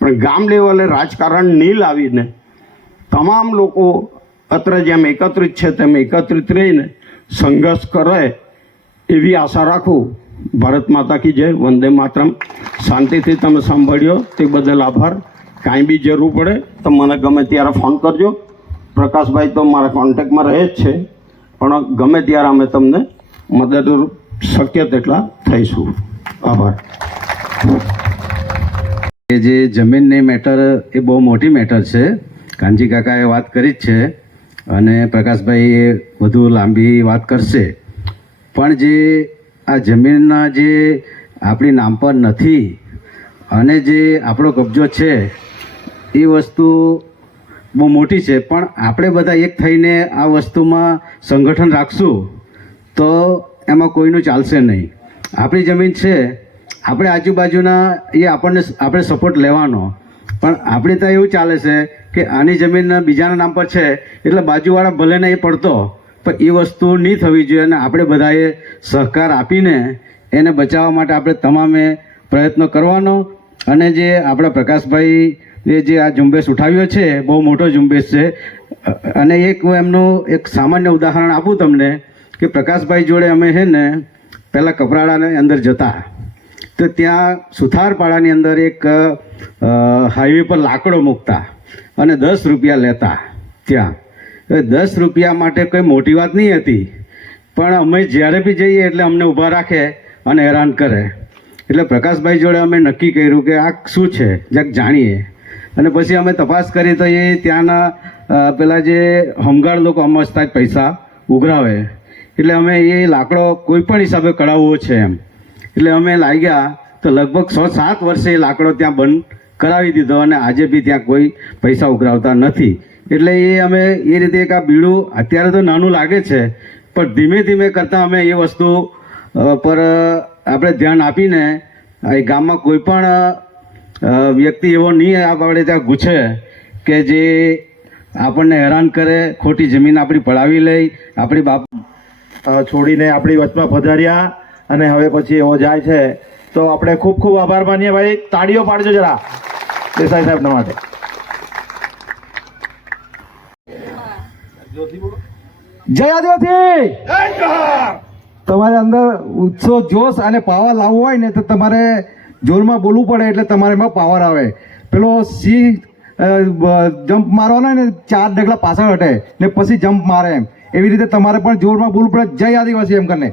પણ ગામ લેવલે રાજકારણ નહીં લાવીને તમામ લોકો અત્ર જેમ એકત્રિત છે તેમ એકત્રિત રહીને સંઘર્ષ કરે એવી આશા રાખું. ભારત માતા કી જય, વંદે માતરમ. શાંતિથી તમે સાંભળ્યો તે બદલ આભાર. કાંઈ બી જરૂર પડે તો મને ગમે ત્યારે ફોન કરજો. પ્રકાશભાઈ તો મારા કોન્ટેક્ટમાં રહે જ છે, પણ ગમે ત્યારે અમે તમને મદદરૂપ શક્ય તેટલા થઈશું. આભાર. કે જે જમીનની મેટર એ બહુ મોટી મેટર છે. કાનજી કાકાએ વાત કરી જ છે અને પ્રકાશભાઈ વધુ લાંબી વાત કરશે. પણ જે આ જમીનના જે આપણી નામ પર નથી અને જે આપણો કબજો છે એ વસ્તુ બહુ મોટી છે. પણ આપણે બધા એક થઈને આ વસ્તુમાં સંગઠન રાખશું તો એમાં કોઈનું ચાલશે નહીં. આપણી જમીન છે, આપણે આજુબાજુના એ આપણે સપોર્ટ લેવાનો, પણ આપણે તો એવું ચાલે છે કે આની જમીન બીજાના નામ પર છે એટલે બાજુવાળા ભલે ને એ પડતો, પણ એ વસ્તુ નહીં થવી જોઈએ અને આપણે બધાએ સહકાર આપીને એને બચાવવા માટે આપણે તમામે પ્રયત્નો કરવાનો. અને જે આપણા પ્રકાશભાઈ જે આ ઝુંબેશ ઉઠાવ્યો છે બહુ મોટો ઝુંબેશ છે. અને એમનું એક સામાન્ય ઉદાહરણ આપું તમને કે પ્રકાશભાઈ જોડે અમે છે ને પહેલાં કપરાડાની અંદર જતા તો ત્યાં સુથારપાડાની અંદર એક હાઈવે પર લાકડો મૂકતા અને 10 રૂપિયા લેતા. ત્યાં 10 રૂપિયા માટે કોઈ મોટી વાત નહીં હતી, પણ અમે જ્યારે બી જઈએ એટલે અમને ઊભા રાખે અને હેરાન કરે. એટલે પ્રકાશભાઈ જોડે અમે નક્કી કર્યું કે આ શું છે જરાક જાણીએ. અને પછી અમે તપાસ કરી તો એ ત્યાંના પેલા જે હોમગાર્ડ લોકો અમસ્તા જ પૈસા ઉઘરાવે. એટલે અમે એ લાકડો કોઈ પણ હિસાબે કઢાવવો છે એમ એટલે અમે લાગ્યા તો લગભગ 6-7 વર્ષે એ લાકડો ત્યાં બંધ કરાવી દીધો અને આજે બી ત્યાં કોઈ પૈસા ઉઘરાવતા નથી. એટલે એ અમે એ રીતે એક આ બીડું અત્યારે તો નાનું લાગે છે, પણ ધીમે ધીમે કરતાં અમે એ વસ્તુ પર આપણે ધ્યાન આપીને એ ગામમાં કોઈ પણ વ્યક્તિ એવો નહીં આપણે ત્યાં ગુછે કે જે આપણને હેરાન કરે, ખોટી જમીન આપણી પડાવી લે. આપણી બાપ છોડીને આપણી વચમાં પધાર્યા અને હવે પછી એવો જાય છે તો આપણે ખૂબ ખૂબ આભાર માનીએ. ભાઈ તાળીઓ પાડજો જરા દેસાઈ સાહેબના માટે. જય આદિવાસી. તમારે અંદર ઉત્સાહ, જોશ અને પાવર લાવવો હોય ને તો તમારે જોરમાં બોલવું પડે એટલે તમારે એમાં પાવર આવે. પેલો સિંહ જમ્પ મારવાનો ને 4 ડગલા પાછળ હટે ને પછી જમ્પ મારે એમ, એવી રીતે તમારે પણ જોરમાં બોલવું પડે. જય આદિવાસી એમ કરીને.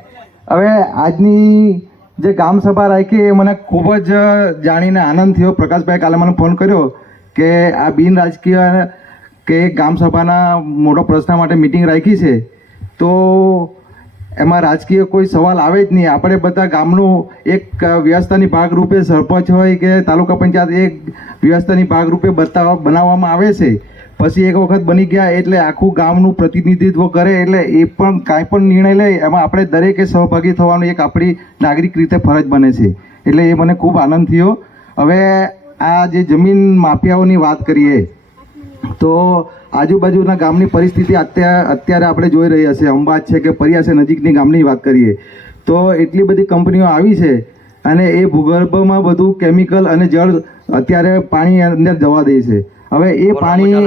હવે આજની જે ગામ સભા રાખી એ મને ખૂબ જ જાણીને આનંદ થયો. પ્રકાશભાઈ કાલે મને ફોન કર્યો કે આ બિન રાજકીય કે ગામ સભાના મોટો પ્રશ્ન માટે મિટિંગ રાખી છે તો એમાં રાજકીય કોઈ સવાલ આવે જ નહીં. આપણે બધા ગામનું એક વ્યવસ્થાની ભાગરૂપે સરપંચ હોય કે તાલુકા પંચાયત એક વ્યવસ્થાની ભાગરૂપે બનાવવામાં આવે છે. પછી એક વખત બની ગયા એટલે આખું ગામનું પ્રતિનિધિત્વ કરે એટલે એ પણ કાંઈ પણ નિર્ણય લે એમાં આપણે દરેકે સહભાગી થવાનું એક આપણી નાગરિક રીતે ફરજ બને છે. એટલે એ મને ખૂબ આનંદ થયો. હવે આ જે જમીન માફિયાઓની વાત કરીએ તો આજુબાજુના ગામની પરિસ્થિતિ અત્યારે આપણે જોઈ રહ્યા છીએ. અંબાજ છે કે પરિયા છે નજીકની ગામની વાત કરીએ તો એટલી બધી કંપનીઓ આવી છે અને એ ભૂગર્ભમાં બધું કેમિકલ અને જળ અત્યારે પાણી અંદર જવા દે છે. હવે એ પાણી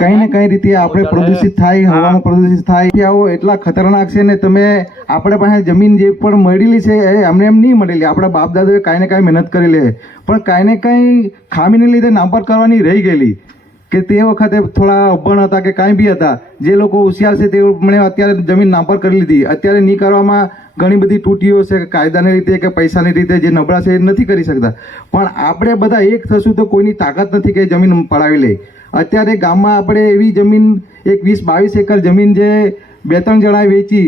કંઈ ને કંઈ રીતે આપણે પ્રદૂષિત થાય, હવામાં પ્રદૂષિત થાય. એટલા ખતરનાક છે ને તમે આપણે પાસે જમીન જે પણ મળેલી છે એ અમને એમ નહીં મળેલી. આપણા બાપ દાદાએ કાંઈ ને કાંઈ મહેનત કરી લે પણ કાંઈ ને કાંઈ ખામીને લીધે નામપર કરવાની રહી ગયેલી કે તે વખતે થોડા અભણ હતા કે કાંઈ બી હતા. જે લોકો હોશિયાર છે તેમણે અત્યારે જમીન નામપર કરી લીધી. અત્યારે નહીં કરવામાં ઘણી બધી તૂટીઓ છે કે કાયદાની રીતે કે પૈસાની રીતે જે નબળા છે એ નથી કરી શકતા. પણ આપણે બધા એક થશું તો કોઈની તાકાત નથી કે જમીન પડાવી લે. અત્યારે ગામમાં આપણે એવી જમીન એક 20-22 એકર જમીન જે 2-3 જણાએ વેચી,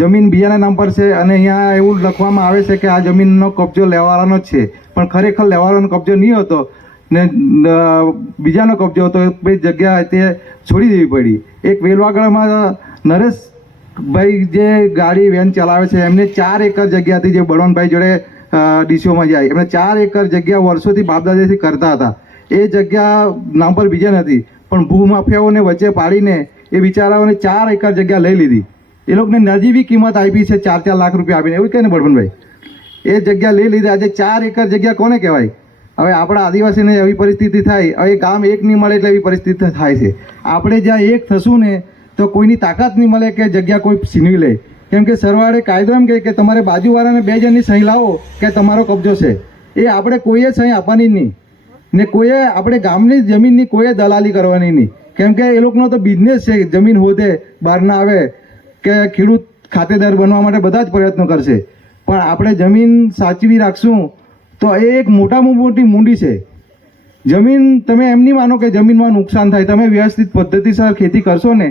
જમીન બીજાના નામ પર છે અને અહીંયા એવું લખવામાં આવે છે કે આ જમીનનો કબજો લેવાવાનો જ છે, પણ ખરેખર લેવાનો કબજો નહીં હતો ને બીજાનો કબજો હતો. એ જગ્યા તે છોડી દેવી પડી. એક વેલવાગઢમાં નરેશભાઈ જે ગાડી વેન ચલાવે છે એમને 4 એકર જગ્યા હતી જે બળવંતભાઈ જોડે ડીસીઓમાં જાય. એમને 4 એકર જગ્યા વર્ષોથી બાપદાદાથી કરતા હતા. એ જગ્યા નામ પર બીજા નથી પણ ભૂમાફિયાઓને વચ્ચે પાડીને એ બિચારાઓને 4 એકર જગ્યા લઈ લીધી. એ લોકોને નજીવી કિંમત આપી છે 4-4 લાખ રૂપિયા આપીને. એવું કહે ને બળવંતભાઈ, એ જગ્યા લઈ લીધી. આજે 4 એકર જગ્યા કોને કહેવાય? હવે આપણા આદિવાસીને એવી પરિસ્થિતિ થાય, હવે ગામ એક નહીં મળે એટલે એવી પરિસ્થિતિ થાય છે. આપણે જ્યાં એક થશું ને તો કોઈની તાકાત નહીં મળે કે જગ્યા કોઈ છીનવી લે. કેમ કે સરવાળે કાયદો એમ કહે કે તમારે બાજુવાળાને 2 જણની સહી લાવો કે તમારો કબજો છે. એ આપણે કોઈએ સહી આપવાની નહીં ને કોઈએ આપણે ગામની જમીનની કોઈએ દલાલી કરવાની નહીં. કેમ કે એ લોકોનો તો બિઝનેસ છે, જમીન હોતે બહારના આવે કે ખેડૂત ખાતેદાર બનવા માટે બધા જ પ્રયત્નો કરશે, પણ આપણે જમીન સાચવી રાખશું તો એ એક મોટામાં મોટી મૂડી છે. જમીન તમે એમ નહીં માનો કે જમીનમાં નુકસાન થાય. તમે વ્યવસ્થિત પદ્ધતિસર ખેતી કરશો ને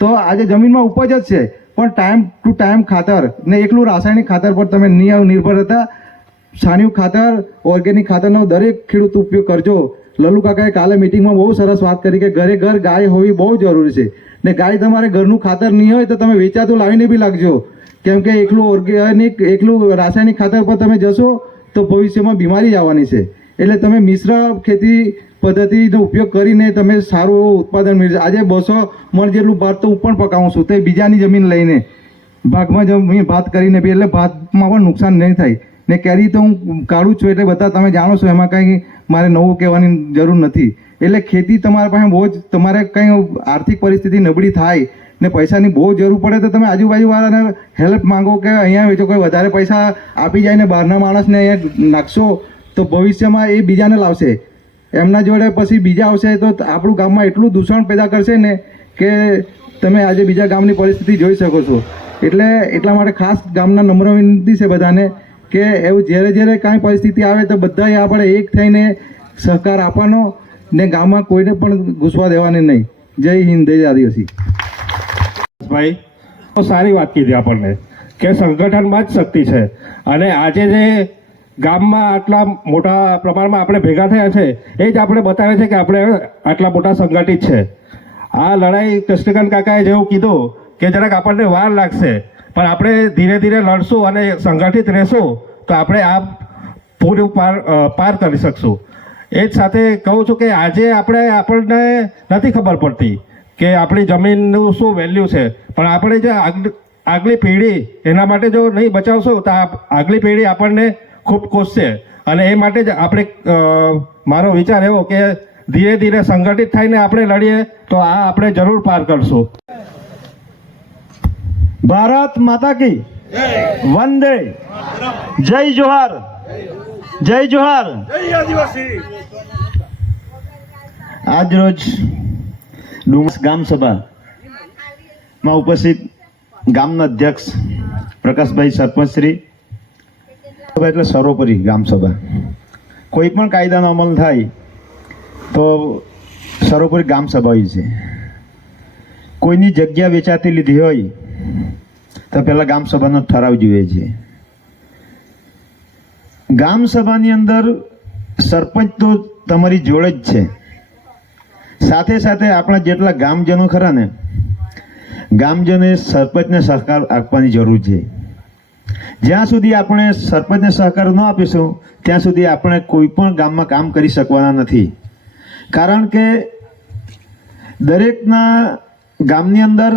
તો આજે જમીનમાં ઉપજ જ છે, પણ ટાઈમ ટુ ટાઈમ ખાતર ને એકલું રાસાયણિક ખાતર પર તમે નિર્ભર હતા. છાણિયું ખાતર, ઓર્ગેનિક ખાતરનો દરેક ખેડૂત ઉપયોગ કરજો. લલ્લુ કાકાએ કાલે મિટિંગમાં બહુ સરસ વાત કરી કે ઘરે ઘર ગાય હોવી બહુ જરૂરી છે. ને ગાય તમારે ઘરનું ખાતર નહીં હોય તો તમે વેચાતું લાવીને બી લાગજો. કેમ કે એકલું ઓર્ગેનિક, એકલું રાસાયણિક ખાતર પર તમે જશો તો ભવિષ્યમાં બીમારી જ આવવાની છે. એટલે તમે મિશ્ર ખેતી પદ્ધતિનો ઉપયોગ કરીને તમે સારું એવું ઉત્પાદન મેળવશો. આજે 200 મણ જેટલું ભાત તો હું પણ પકાવું છું, તે બીજાની જમીન લઈને ભાગમાં જમીન ભાત કરીને બી, એટલે ભાતમાં પણ નુકસાન નહીં થાય. ને કેરી તો હું કાઢું છું એટલે બધા તમે જાણો છો, એમાં કંઈ મારે નવું કહેવાની જરૂર નથી. એટલે ખેતી તમારા પાસે બહુ જ, તમારે કંઈ આર્થિક પરિસ્થિતિ નબળી થાય ને પૈસાની બહુ જરૂર પડે તો તમે આજુબાજુવાળાને હેલ્પ માંગો કે અહીંયા જો કોઈ વધારે પૈસા આપી જાય ને બહારના માણસને અહીંયા નાખશો તો ભવિષ્યમાં એ બીજાને લાવશે. એમના જોડે પછી બીજા આવશે તો આપણું ગામમાં એટલું દૂષણ પેદા કરશે ને કે તમે આજે બીજા ગામની પરિસ્થિતિ જોઈ શકો છો. એટલે એટલા માટે ખાસ ગામના નમ્ર વિનંતી છે બધાને કે એવું જ્યારે કાંઈ પરિસ્થિતિ આવે તો બધાએ આપણે એક થઈને સહકાર આપવાનો ને ગામમાં કોઈને પણ ઘૂસવા દેવાની નહીં. જય હિન્દ, જય આદિવાસી. ભાઈ તો સારી વાત કીધી આપણને કે સંગઠનમાં જ શક્તિ છે. અને આજે જે ગામમાં આટલા મોટા પ્રમાણમાં આપણે ભેગા થયા છે એ જ આપણે બતાવે છે કે આપણે આટલા મોટા સંગઠિત છે. આ લડાઈ કૃષ્ણકાંત કાકાએ જેવું કીધું કે જરાક આપણને વાર લાગશે, પણ આપણે ધીરે ધીરે લડશું અને સંગઠિત રહેશું તો આપણે આ પૂરું પાર કરી શકશું. એ જ સાથે કહું છું કે આજે આપણને નથી ખબર પડતી કે આપણી જમીનનું શું વેલ્યુ છે, પણ આપણે જે આગલી પેઢી એના માટે જો નહીં બચાવશું તો આગલી પેઢી આપણને ખૂબ કોસશે. અને એ માટે જ આપણે મારો વિચાર એવો કે ધીરે ધીરે સંગઠિત થઈને આપણે લડીએ તો આ આપણે જરૂર પાર કરશું. ભારત માતા કી વંદે, જય જોહાર, જય જોહાર. આજ રોજ ડુમસ ગામ સભામાં ઉપસ્થિત ગામના અધ્યક્ષ પ્રકાશભાઈ સરપંચ શ્રી, એટલે સર્વોપરી ગામ સભા, કોઈ પણ કાયદાનો અમલ થાય તો સર્વોપરી ગામ સભા હોય છે. કોઈની જગ્યા વેચાતી લીધી હોય તો પહેલાં ગામ સભાનો ઠરાવ જોઈએ છે. ગામ સભાની અંદર સરપંચ તો તમારી જોડે જ છે, સાથે સાથે આપણા જેટલા ગામજનો ખરા ને, ગામજનોએ સરપંચને સહકાર આપવાની જરૂર છે. જ્યાં સુધી આપણે સરપંચને સહકાર ન આપીશું ત્યાં સુધી આપણે કોઈ પણ ગામમાં કામ કરી શકવાના નથી. કારણ કે દરેકના ગામની અંદર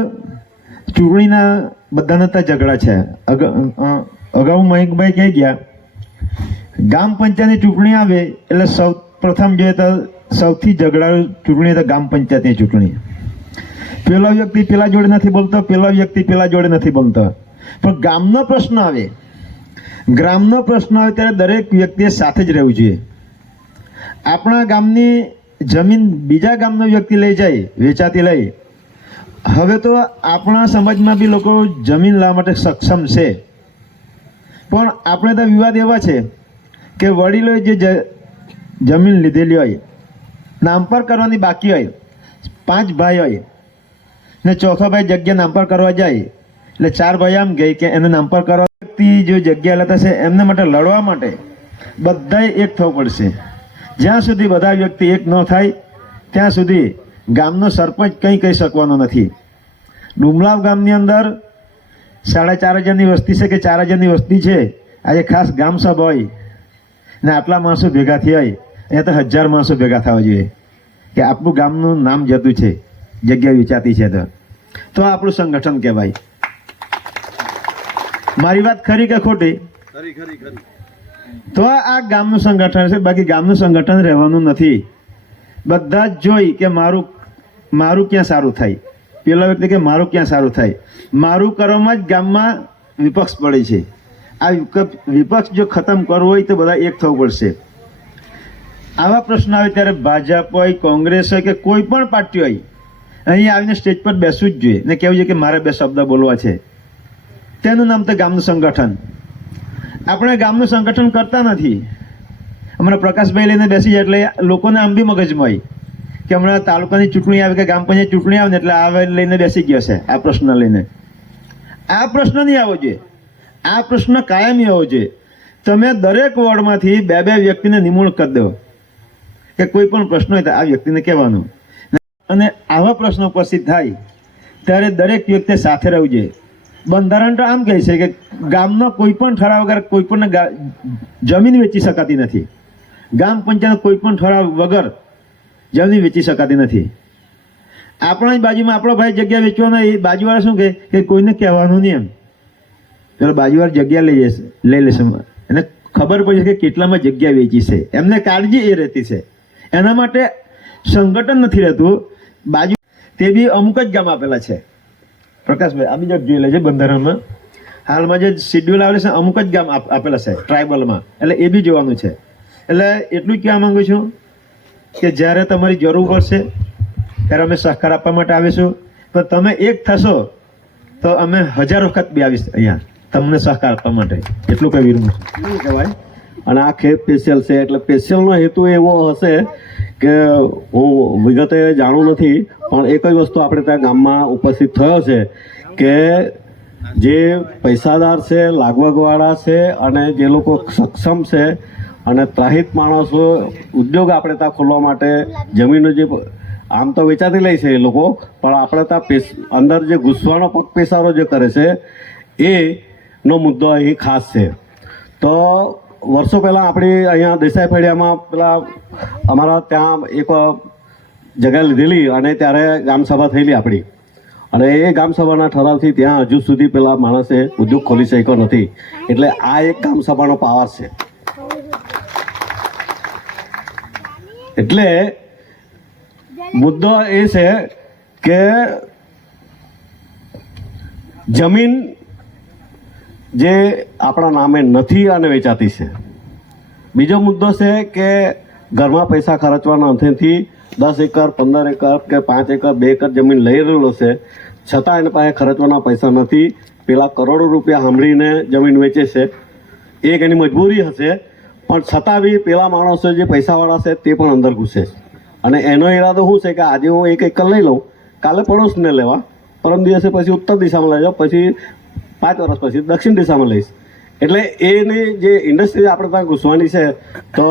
ચૂંટણીના બધાના ત્યાં ઝઘડા છે. અગાઉ મહિકભાઈ કહી ગયા, ગામ પંચાયતની ચૂંટણી આવે એટલે સૌ પ્રથમ જોઈએ તો સૌથી ઝઘડાળું ચૂંટણી તો ગામ પંચાયતની ચૂંટણી. પેલા વ્યક્તિ પેલા જોડે નથી બોલતો, પેલા વ્યક્તિ પેલા જોડે નથી બોલતો, પણ ગામનો પ્રશ્ન આવે, ગ્રામનો પ્રશ્ન આવે ત્યારે દરેક વ્યક્તિએ સાથે જ રહેવું જોઈએ. આપણા ગામની જમીન બીજા ગામનો વ્યક્તિ લઈ જાય, વેચાતી લઈ. હવે તો આપણા સમાજમાં બી લોકો જમીન લાવવા માટે સક્ષમ છે, પણ આપણે તો વિવાદ એવા છે કે વડીલોએ જે જમીન લીધેલી હોય, નામ પર કરવાની બાકી હોય, 5 ભાઈ હોય ને ચોથો ભાઈ જગ્યા નામ પર કરવા જાય એટલે 4 ભાઈ આમ ગઈ કે એને નામ પર કરવા. વ્યક્તિ જો જગ્યા લેતા છે એમને માટે લડવા માટે બધાએ એક થવું પડશે. જ્યાં સુધી બધા વ્યક્તિ એક ન થાય ત્યાં સુધી ગામનો સરપંચ કંઈ કહી શકવાનો નથી. ડુમલાવ ગામની અંદર 4,500ની વસ્તી છે કે 4,000ની વસ્તી છે. આજે ખાસ ગામ સભા હોય ને આટલા માણસો ભેગા થયા હોય, અહીંયા તો 1000 માણસો ભેગા થવા જોઈએ કે આપણું ગામનું નામ જતું છે, જગ્યા વેચાતી છે તો આપણું સંગઠન કહેવાય. મારી વાત ખરી કે ખોટી? તો આ ગામનું સંગઠન છે. બાકી ગામનું સંગઠન રહેવાનું નથી. બધા જ જોઈ કે મારું ક્યાં સારું થાય, પેલા વ્યક્તિ કે મારું ક્યાં સારું થાય, મારું કરવામાં જ ગામમાં વિપક્ષ પડે છે. આ વિપક્ષ જો ખતમ કરવો હોય તો બધા એક થવું પડશે. આવા પ્રશ્ન આવે ત્યારે ભાજપ હોય, કોંગ્રેસ હોય કે કોઈ પણ પાર્ટી હોય, અહીં આવીને સ્ટેજ પર બેસવું જ જોઈએ ને કહેવું જોઈએ કે મારે 2 શબ્દ બોલવા છે. તેનું નામ તો ગામનું સંગઠન. આપણે ગામનું સંગઠન કરતા નથી. હમણાં પ્રકાશભાઈ લઈને બેસી જાય એટલે લોકોને આમ બી મગજમાં હોય કે હમણાં તાલુકાની ચૂંટણી આવે કે ગ્રામ પંચાયત ચૂંટણી આવે ને એટલે આ લઈને બેસી ગયો છે આ પ્રશ્ન લઈને. આ પ્રશ્ન નહીં આવવો જોઈએ. આ પ્રશ્ન કાયમી આવવો જોઈએ. તમે દરેક વોર્ડમાંથી 2 વ્યક્તિને નિમણૂક કરી દો કે કોઈ પણ પ્રશ્ન હોય તો આ વ્યક્તિને કહેવાનું. અને આવા પ્રશ્નો ઉપસ્થિત થાય ત્યારે દરેક વ્યક્તિ સાથે રહેવું જોઈએ. બંધારણ તો આમ કહે છે કે ગામનો કોઈ પણ ઠરાવ વગર કોઈ પણ જમીન વેચી શકાતી નથી. ગામ પંચાયત કોઈ પણ ઠરાવ વગર જમીન વેચી શકાતી નથી. આપણા જ બાજુમાં આપણો ભાઈ જગ્યા વેચવાનો, એ બાજુવાળા શું કહે કે કોઈને કહેવાનું નહીં. એમ પેલો બાજુવાળા જગ્યા લઈ લેશે, એને ખબર પડી છે કે કેટલામાં જગ્યા વેચી છે, એમને કાળજી એ રહેતી છે. એના માટે સંગઠન નથી રહેતું. બાજુ તે બી અમુક જ ગામ આપેલા છે. પ્રકાશભાઈ આ બીજો જોઈ લેજે બંધારણમાં હાલમાં જે શિડ્યુલ આવેલું છે અમુક જ ગામ આપેલા છે ટ્રાઇબલમાં, એટલે એ બી જોવાનું છે. એટલે એટલું જ કહેવા માંગુ છું કે જ્યારે તમારી જરૂર પડશે ત્યારે અમે સહકાર આપવા માટે આવીશું. પણ તમે એક થશો તો અમે 1000 વખત બી આવીશ અહીંયા તમને સહકાર આપવા માટે. એટલું કહી વિનંતી છું. કહેવાય. અને આ ખેત સ્પેશિયલ છે એટલે સ્પેશિયલનો હેતુ એવો હશે કે હું વિગતે જાણું નથી, પણ એક જ વસ્તુ આપણે ત્યાં ગામમાં ઉપસ્થિત થયો છે કે જે પૈસાદાર છે, લાગવગવાળા છે અને જે લોકો સક્ષમ છે અને ત્રાહિત માણસો ઉદ્યોગ આપણે ત્યાં ખોલવા માટે જમીનો જે આમ તો વેચાતી લે છે એ લોકો, પણ આપણે ત્યાં અંદર જે ઘૂસવાનો પગ પેસારો જે કરે છે એનો મુદ્દો અહીં ખાસ છે. તો વર્ષો પહેલાં આપણી અહીંયા દેસાઈ ફળિયામાં પેલા અમારા ત્યાં એક જગ્યા લીધેલી અને ત્યારે ગામસભા થયેલી આપણી, અને એ ગામસભાના ઠરાવથી ત્યાં હજુ સુધી પેલા માણસે ઉદ્યોગ ખોલી શક્યો નથી. એટલે આ એક ગામસભાનો પાવર છે. એટલે મુદ્દો એ છે કે જમીન જે આપણા નામે નથી અને વેચાતી છે. બીજો મુદ્દો છે કે ઘરમાં પૈસા ખર્ચવાના અંતેથી 10 એકર 15 એકર કે 5 એકર 2 એકર જમીન લઈ રહેલો છે, છતાં એના પાસે ખર્ચવાના પૈસા નથી. પેલા કરોડો રૂપિયા સાંભળીને જમીન વેચે છે. એક એની મજબૂરી હશે, પણ છતાં બી પેલા માણસો જે પૈસાવાળા છે તે પણ અંદર ઘૂસે છે. અને એનો ઈરાદો શું છે કે આજે હું 1 એકર લઈ લઉં, કાલે પડોશને લેવા, પરમ દિવસે પછી ઉત્તર દિશામાં લઈ જાઉં, પછી 5 વર્ષ પછી દક્ષિણ દિશામાં લઈશ. એટલે એની જે ઇન્ડસ્ટ્રી આપણે ત્યાં ઘૂસવાની છે. તો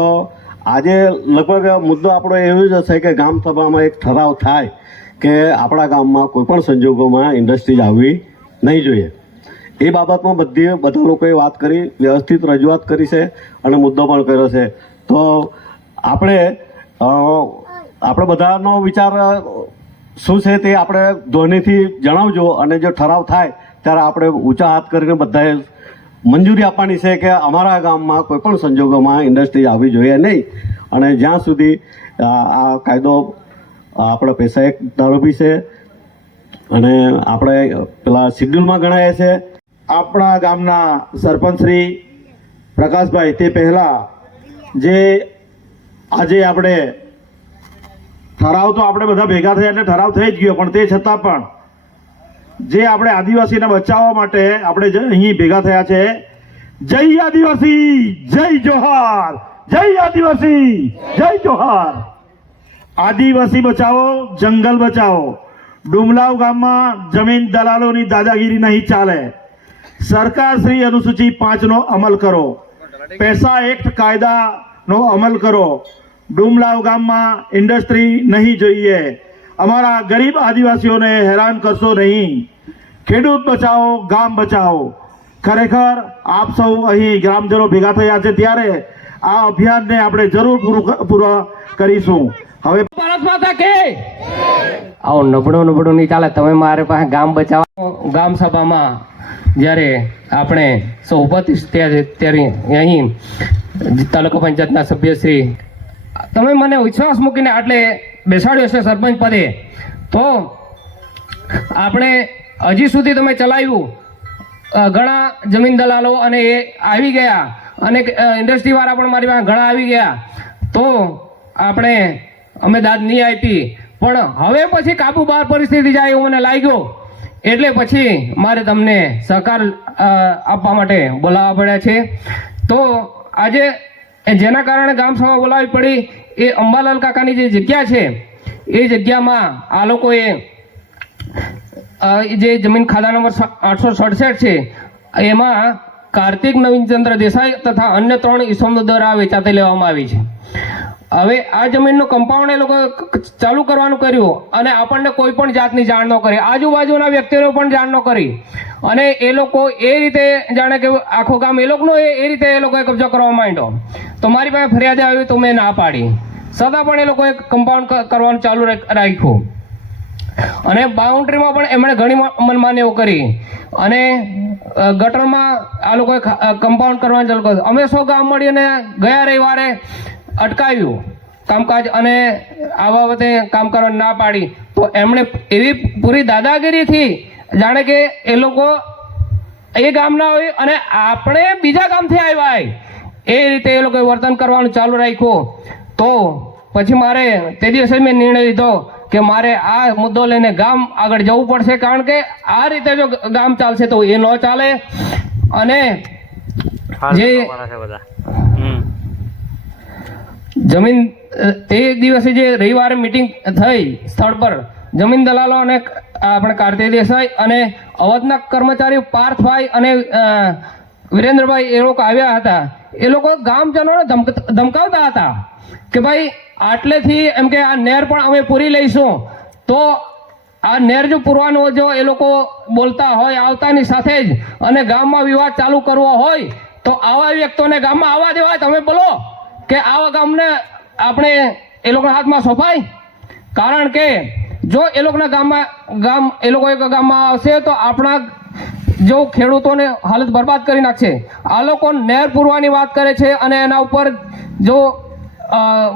આજે લગભગ મુદ્દો આપણો એવો જ હશે કે ગામ સભામાં એક ઠરાવ થાય કે આપણા ગામમાં કોઈ પણ સંજોગોમાં ઇન્ડસ્ટ્રીઝ આવવી નહીં જોઈએ. એ બાબતમાં બધા લોકોએ વાત કરી, વ્યવસ્થિત રજૂઆત કરી છે અને મુદ્દો પણ કર્યો છે. તો આપણે બધાનો વિચાર શું છે તે આપણે ધ્વનિથી જણાવજો, અને જો ઠરાવ થાય ત્યારે આપણે ઊંચા હાથ કરીને બધાએ મંજૂરી આપવાની છે કે અમારા ગામમાં કોઈ પણ સંજોગોમાં ઇન્ડસ્ટ્રી આવવી જોઈએ નહીં. અને જ્યાં સુધી આ કાયદો આપણે પૈસા એક દારૂ છે અને આપણે પેલા શિડ્યુલમાં ગણાય છે. આપણા ગામના સરપંચ શ્રી પ્રકાશભાઈ તે પહેલાં જે આજે આપણે ઠરાવ તો આપણે બધા ભેગા થયા એટલે ઠરાવ થઈ જ ગયો, પણ તે છતાં પણ જે આપણે આદિવાસીને બચાવવા માટે આપણે અહીં ભેગા થયા છે. જય આદિવાસી, જય જોહાર, જય આદિવાસી, જય જોહાર. આદિવાસી બચાવો, જંગલ બચાવો. ડુમલાવ ગામમાં જમીન દલાલોની દાદાગીરી નહીં ચાલે. સરકાર શ્રી અનુસૂચિ 5નો અમલ કરો. પૈસા એક્ટ કાયદાનો અમલ કરો. ડુમલાવ ગામમાં ઇન્ડસ્ટ્રી નહીં જોઈએ. અમારા ગરીબ આદિવાસીઓને હેરાન કરશો નહીં. ખેડૂત બચાવો, ગામ બચાવો. ખરેખર આપ સૌ અહીં ગ્રામજનો ભેગા થયા છે ત્યારે આ અભિયાનને આપણે જરૂર પૂરું કરીશું. હવે ભારત માતા કે આવો નબળો નહીં ચાલે. તમે મારે પાસે ગામ બચાવવા ગામ સભામાં જ્યારે આપણે સૌ ઉપસ્થિત ત્યારે અહીં તાલુકા પંચાયતના સભ્યશ્રી, તમે મને વિશ્વાસ મૂકીને આટલે બેસાડ્યો છે સરપંચ પદે, તો આપણે હજી સુધી તમે ચલાવ્યું. ઘણા જમીન દલાલો અને એ આવી ગયા અને ઇન્ડસ્ટ્રીવાળા પણ મારી પાસે ઘણા આવી ગયા, તો અમે દાદ નહીં આપી. પણ હવે પછી કાબુ બહાર પરિસ્થિતિ જાય એવું મને લાગ્યો, એટલે પછી મારે તમને સહકાર આપવા માટે બોલાવવા પડ્યા છે. તો આજે જેના કારણે ગ્રામ સભા બોલાવવી પડી એ અંબાલાલ કાકાની જે જગ્યા છે એ જગ્યામાં આ લોકોએ જે જમીન ખાતા નંબર 867 છે એમાં કાર્તિક નવીનચંદ્ર દેસાઈ તથા અન્ય 3 ઈસમો દ્વારા વેચાતે લેવામાં આવી છે. હવે આ જમીનનું કમ્પાઉન્ડ એ લોકો ચાલુ કરવાનું કર્યું અને આપણને કોઈ પણ જાતની જાણ ન કરી, આજુબાજુના વ્યક્તિઓને પણ જાણ ન કરી, અને એ લોકો એ રીતે જાણે કે આખું ગામ એ લોકોનો એ રીતે એ લોકોએ કબજો કરવા માંડ્યો. તો મારી પાસે ફરિયાદ આવી તો મેં ના પાડી, છતાં પણ એ લોકોએ કમ્પાઉન્ડ કરવાનું ચાલુ રાખ્યું અને બાઉન્ડ્રીમાં પણ એમણે ઘણી મનમાનીઓ કરી અને ગટરમાં આ લોકોએ કમ્પાઉન્ડ કરવાનું ચાલુ કર્યું. અમે 100 ગામ મળીને ગયા રવિવારે અટકાવ્યું કામકાજ અને આ બાબતે કામ કરવાની ના પાડી. તો એમણે એવી પૂરી દાદાગીરીથી જાણે કે એ લોકો એ ગામના હોય અને આપણે બીજા ગામથી આવ્યા હોય એ રીતે એ લોકોએ વર્તન કરવાનું ચાલુ રાખ્યું. તો પછી મારે તે દિવસે મેં નિર્ણય લીધો કે મારે આ મુદ્દો લઈને ગામ આગળ જવું પડશે, કારણ કે આ રીતે જો ગામ ચાલશે તો એ ન ચાલે. અને જે જમીન તે દિવસે જે રવિવારે મિટિંગ થઈ સ્થળ પર, જમીન દલાલો અને આપણે કાર્તિક દેસાઈ અને અવધના કર્મચારી પાર્થભાઈ અને વિરેન્દ્રભાઈ એ લોકો આવ્યા હતા. એ લોકો ગામજનોને ધમકાવતા હતા કે ભાઈ આટલેથી એમ કે આ નહેર પણ અમે પૂરી લઈશું. તો આ નહેર જો પૂરવાનો જો એ લોકો બોલતા હોય આવતાની સાથે જ અને ગામમાં વિવાદ ચાલુ કરવો હોય તો આવા વ્યક્તિઓને ગામમાં આવવા દેવાય. તમે બોલો કે આવા ગામને આપણે એ લોકોના હાથમાં સોંપાય? કારણ કે જો એ લોકોના ગામ એ લોકો એક ગામમાં આવશે તો આપણા જો ખેડૂતોને હાલત બરબાદ કરી નાખશે. આ લોકો નહેર પૂરવાની વાત કરે છે અને એના ઉપર જો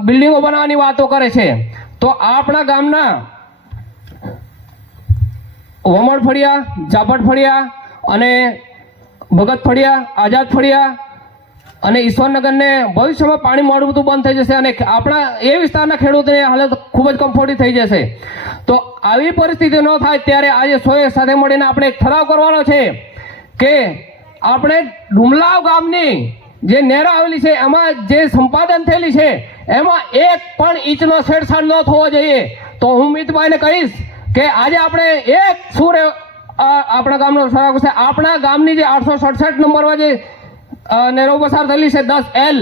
બિલ્ડિંગો બનાવવાની વાતો કરે છે. તો આપણા ગામના વમણ ફળિયા, જાપટ ફળિયા અને ભગત ફળિયા, આઝાદ ફળિયા અને ઈશ્વરનગરને ભવિષ્યમાં પાણી મળવું બંધ થઈ જશે અને આપણા એ વિસ્તારના ખેડૂતોની હાલત ખૂબ જ કમફોડી થઈ જશે. તો આવી પરિસ્થિતિ ન થાય ત્યારે આજે 100 સાથે મળીને આપણે એક ઠરાવ કરવાનો છે કે આપણે ડુમલાવ ગામની જે નહેર આવેલી છે એમાં જે સંપાદન થયેલી છે એમાં એક પણ ઇંચનો છેડછાડ ન થવો જોઈએ. તો હું મિતભાઈને કહીશ કે આજે આપણે એક સુર આપણા ગામનો ઠરાવ છે. આપણા ગામની જે 867 નંબરમાં જે નહેરો પસાર થયેલી છે 10L,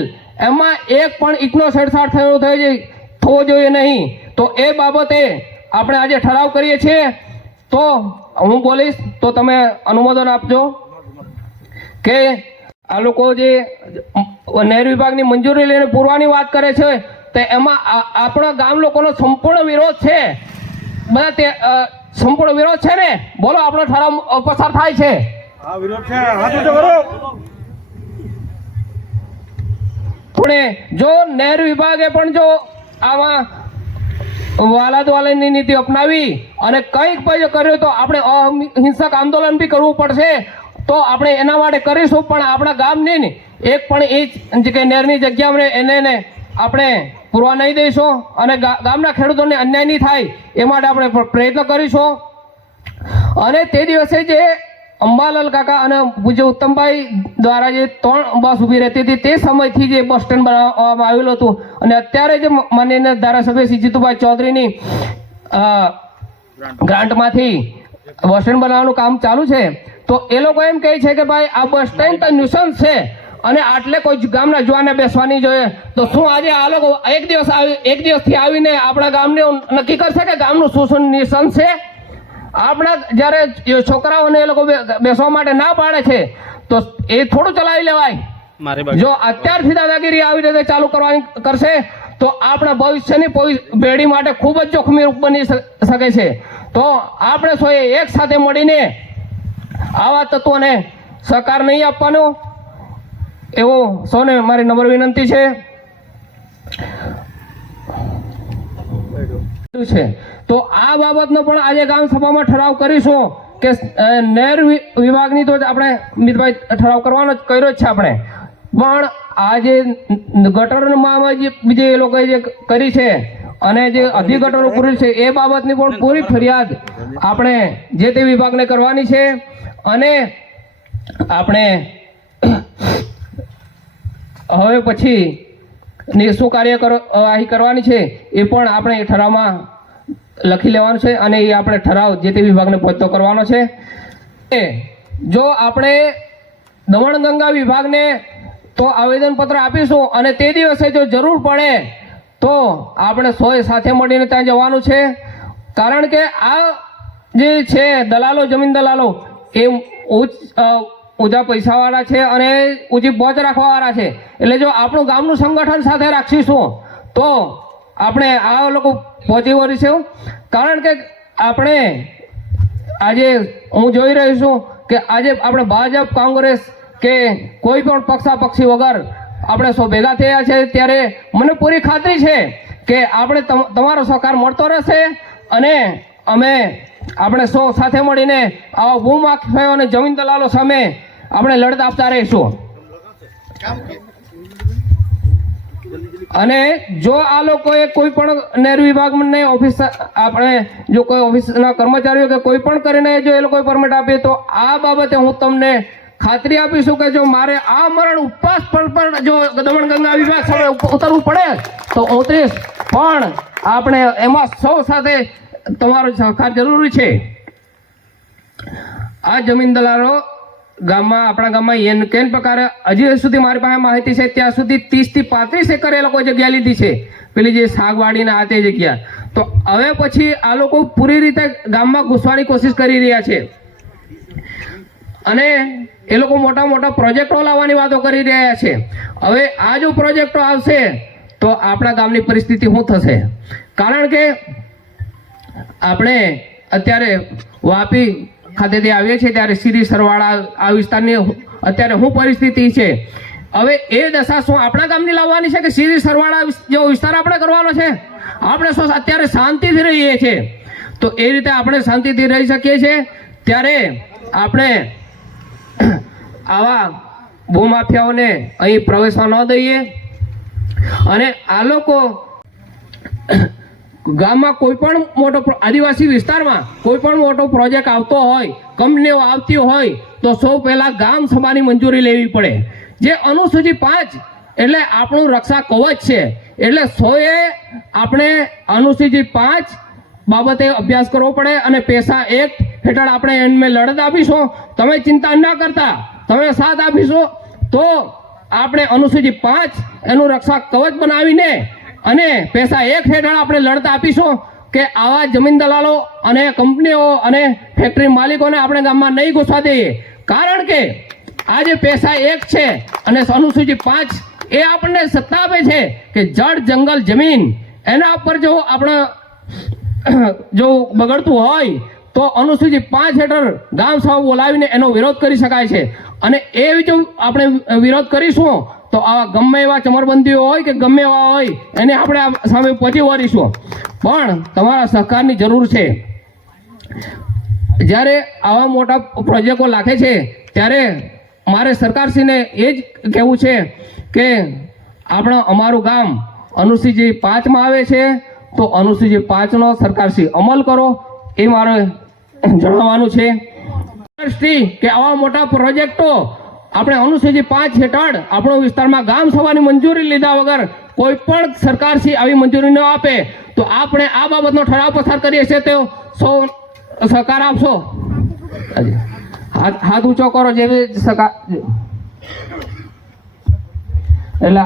એમાં એક પણ ઇંચનો છેડછાડ થવો જોઈએ નહીં. તો એ બાબતે આપણે આજે ઠરાવ કરીએ છીએ. તો હું બોલીશ તો તમે અનુમોદન આપજો કે આ લોકો જે નહેર વિભાગની મંજૂરી લઈને પૂરવાની વાત કરે છે તો એમાં આપણા ગામ લોકોનો સંપૂર્ણ વિરોધ છે. બધા તે સંપૂર્ણ વિરોધ છે ને? બોલો, આપણો ઠરાવ પસાર થાય છે? પણ જો નહેર વિભાગે પણ જો આમાં વાલાદવાલાની નીતિ અપનાવી અને કંઈક પણ કર્યું તો આપણે અહિંસક આંદોલન બી કરવું પડશે. તો આપણે એના માટે કરીશું, પણ આપણા ગામની એક પણ ઇંચ કે નહેરની જગ્યા એને આપણે પૂરવા નહીં દઈશું અને ગામના ખેડૂતોને અન્યાય નહીં થાય એ માટે આપણે પ્રયત્ન કરીશું. અને તે દિવસે જે અંબાલાલ કાકા અને પૂજ્ય ઉત્તમભાઈ દ્વારા જે 3 બસ ઊભી રહેતી હતી તે સમયથી જે બસ સ્ટેન્ડ બનાવવામાં આવેલું હતું અને અત્યારે જે માનનીય ધારાસભ્ય શ્રી જીતુભાઈ ચૌધરીની ગ્રાન્ટમાંથી બસ સ્ટેન્ડ બનાવવાનું કામ ચાલુ છે. તો એ લોકો એમ કહે છે કે ભાઈ આ બસ સ્ટેન્ડ તો ન્યુસન્સ છે અને આટલે કોઈ ગામના જુવાને બેસવાની જોઈએ. તો શું આજે આ લોકો એક દિવસથી આવીને આપણા ગામને નક્કી કરશે કે ગામનું શું ન્યુસન્સ છે? આપણા જ્યારે છોકરાઓને એ લોકો બેસવા માટે ના પાડે છે તો એ થોડું ચલાવી લેવાય. જો અત્યારથી દાદાગીરી આવી રીતે ચાલુ કરશે તો આપણા ભવિષ્યની પેઢી માટે ખૂબ જ જોખમી બની શકે છે. તો આપણે સૌએ એક સાથે મળીને આવા તત્વોને સહકાર નહીં આપવાનો એવો સૌને મારી નમ્ર વિનંતી છે. તો આ બાબતનો પણ આજે ગામ સભામાં ઠરાવ કરીશું કે નહેર વિભાગની તો આપણે મિતભાઈ ઠરાવ કરવાનો જ કર્યો જ છે આપણે, પણ આ જે ગટરમાં જે એ લોકોએ જે કરી છે અને જે અધિ ગટરો પૂરી છે એ બાબતની પણ પૂરી ફરિયાદ આપણે જે તે વિભાગને કરવાની છે. અને આપણે હવે પછી શું કાર્યવાહી કરવાની છે એ પણ આપણે ઠરાવમાં લખી લેવાનું છે અને એ આપણે ઠરાવ જે તે વિભાગને પહોંચતો કરવાનો છે. જો આપણે દમણગંગા વિભાગને તો આવેદનપત્ર આપીશું અને તે દિવસે જો જરૂર પડે તો આપણે સૌએ સાથે મળીને ત્યાં જવાનું છે. કારણ કે આ જે છે દલાલો, જમીન દલાલો એ ઊંચા પૈસાવાળા છે અને ઊંચી પહોંચ રાખવાવાળા છે. એટલે જો આપણું ગામનું સંગઠન સાથે રાખીશું તો આપણે આ લોકો પહોંચી વળીશું. કારણ કે આપણે આજે હું જોઈ રહી છું કે આજે આપણે ભાજપ, કોંગ્રેસ કે કોઈ પણ પક્ષાપક્ષી વગર આપણે સૌ ભેગા થયા છે, ત્યારે મને પૂરી ખાતરી છે કે આપણે તમારો સહકાર મળતો રહેશે અને આપણે સૌ સાથે મળીને આવા ભૂમાફિયાઓ અને જમીન દલાલો સામે આપણે લડત આપતા રહીશું. અને જો આ લોકોએ કોઈ પણ નહેર વિભાગને ઓફિસ આપણે જો કોઈ ઓફિસના કર્મચારીઓ કે કોઈ પણ કરીને જો એ લોકોએ પરમિટ આપીએ તો આ બાબતે હું તમને ખાતરી આપીશું કે જો મારે આ મરણ ઉપવાસ પર જો દમણગંગા વિભાગ સામે ઉતરવું પડે તો 29 પણ આપણે એમાં સૌ સાથે તમારો સહકાર જરૂરી છે. આ જમીન દલાલો ગામમાં આપણા ગામમાં કેન પ્રકારે હજી સુધી મારી પાસે માહિતી છે ત્યાં સુધી 30 થી 35 એકર એ લોકો જગ્યા લીધી છે, પેલી જે શાકવાડીના આ તે જગ્યા. તો હવે પછી આ લોકો પૂરી રીતે ગામમાં ઘૂસવાની કોશિશ કરી રહ્યા છે અને એ લોકો મોટા મોટા પ્રોજેક્ટો લાવવાની વાતો કરી રહ્યા છે. હવે આ જો પ્રોજેક્ટો આવશે તો આપણા ગામની પરિસ્થિતિ શું થશે? કારણ કે આપણે અત્યારે વાપી ખાતેથી આવીએ છીએ ત્યારે શ્રી સરવાળા આ વિસ્તારની અત્યારે શું પરિસ્થિતિ છે? હવે એ દશા શું આપણા ગામની લાવવાની છે કે શ્રી સરવાળા જેવો વિસ્તાર આપણે કરવાનો છે? આપણે શું અત્યારે શાંતિથી રહીએ છીએ તો એ રીતે આપણે શાંતિથી રહી શકીએ છીએ. ત્યારે આપણે આવા ભૂમાફિયાઓને અહીં પ્રવેશવા ન દઈએ. અને આ લોકો ગામમાં કોઈ પણ મોટો આદિવાસી વિસ્તારમાં કોઈ પણ મોટો પ્રોજેક્ટ આવતો હોય, કંપનીઓ આવતી હોય તો સૌ પહેલાં ગામ સભાની મંજૂરી લેવી પડે. જે અનુસૂચિ 5 એટલે આપણું રક્ષા કવચ છે, એટલે સૌએ આપણે અનુસૂચિ 5 બાબતે અભ્યાસ કરવો પડે અને પેશા એક્ટ હેઠળ આપણે એમને લડત આપીશું. તમે ચિંતા ન કરતા, તમે સાથ આપીશું તો આપણે અનુસૂચિ 5 એનું રક્ષા કવચ બનાવીને અને પેશા એક્ટ હેઠળ આપણે લડત આપીશું કે આવા જમીન દલાલો અને કંપનીઓ અને ફેક્ટરી માલિકોને આપણે ગામમાં નહીં ઘૂસવા દઈએ. કારણ કે આ જે પેશા એક્ટ છે અને અનુસૂચિ 5 એ આપણને સત્તા આપે છે કે જળ, જંગલ, જમીન એના ઉપર જો આપણે જો બગડતું હોય તો અનુસૂચિ 5 હેઠળ ગામ સભા બોલાવીને એનો વિરોધ કરી શકાય છે. અને એ જો આપણે વિરોધ કરીશું તો આવા ગમે એવા ચમરબંધીઓ હોય કે ગમે એવા હોય એને આપણે સામે પહોંચી વળીશું. પણ તમારા સહકારની જરૂર છે. જ્યારે આવા મોટા પ્રોજેક્ટો લાગે છે ત્યારે મારે સરકારશ્રીને એ જ કહેવું છે કે અમારું ગામ અનુસૂચિ 5માં આવે છે તો અનુસૂચિ 5નો સરકારશ્રી અમલ કરો એ મારે જણાવવાનું છે. કે આવા મોટા પ્રોજેક્ટો આપણે અનુસૂચિ 5 હેઠળ આપણો વિસ્તારમાં ગામ સભાની મંજૂરી લીધા વગર કોઈ પણ સરકારશ્રી આવી મંજૂરી ન આપે તો આપણે આ બાબતનો ઠરાવ પસાર કરીએ છીએ તો સૌ સહકાર આપશો? હાથ ઊંચો કરો જેવી સહકાર. એટલે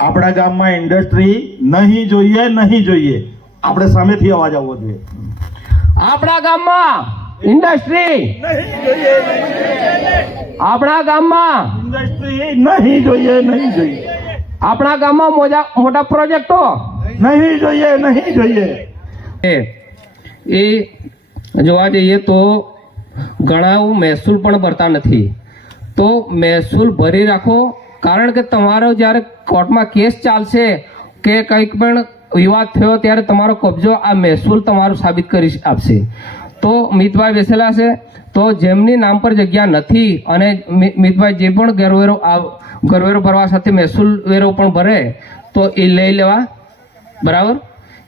આપણા ગામમાં ઇન્ડસ્ટ્રી નહીં જોઈએ, નહીં જોઈએ. આપણે સામેથી અવાજ આવવો જોઈએ. આપણા ગામમાં ઇન્ડસ્ટ્રી આપણા ગામમાં ઇન્ડસ્ટ્રી નહીં જોઈએ, નહીં જોઈએ. આપણા ગામમાં મોટા પ્રોજેક્ટો નહીં જોઈએ, નહીં જોઈએ. એ જોવા જઈએ તો ઘણા મહેસૂલ પણ ભરતા નથી. તો મહેસૂલ ભરી રાખો, કારણ કે તમારો જ્યારે કોર્ટમાં કેસ ચાલશે કે કંઈક પણ વિવાદ થયો ત્યારે તમારો કબજો આ મહેસૂલ તમારું સાબિત કરી આપશે. તો મિતભાઈ બેસેલા છે, તો જેમની નામ પર જગ્યા નથી અને મિતભાઈ જે પણ ઘરવેરો ભરવા સાથે મહેસૂલ વેરો પણ ભરે તો એ લઈ લેવા, બરાબર,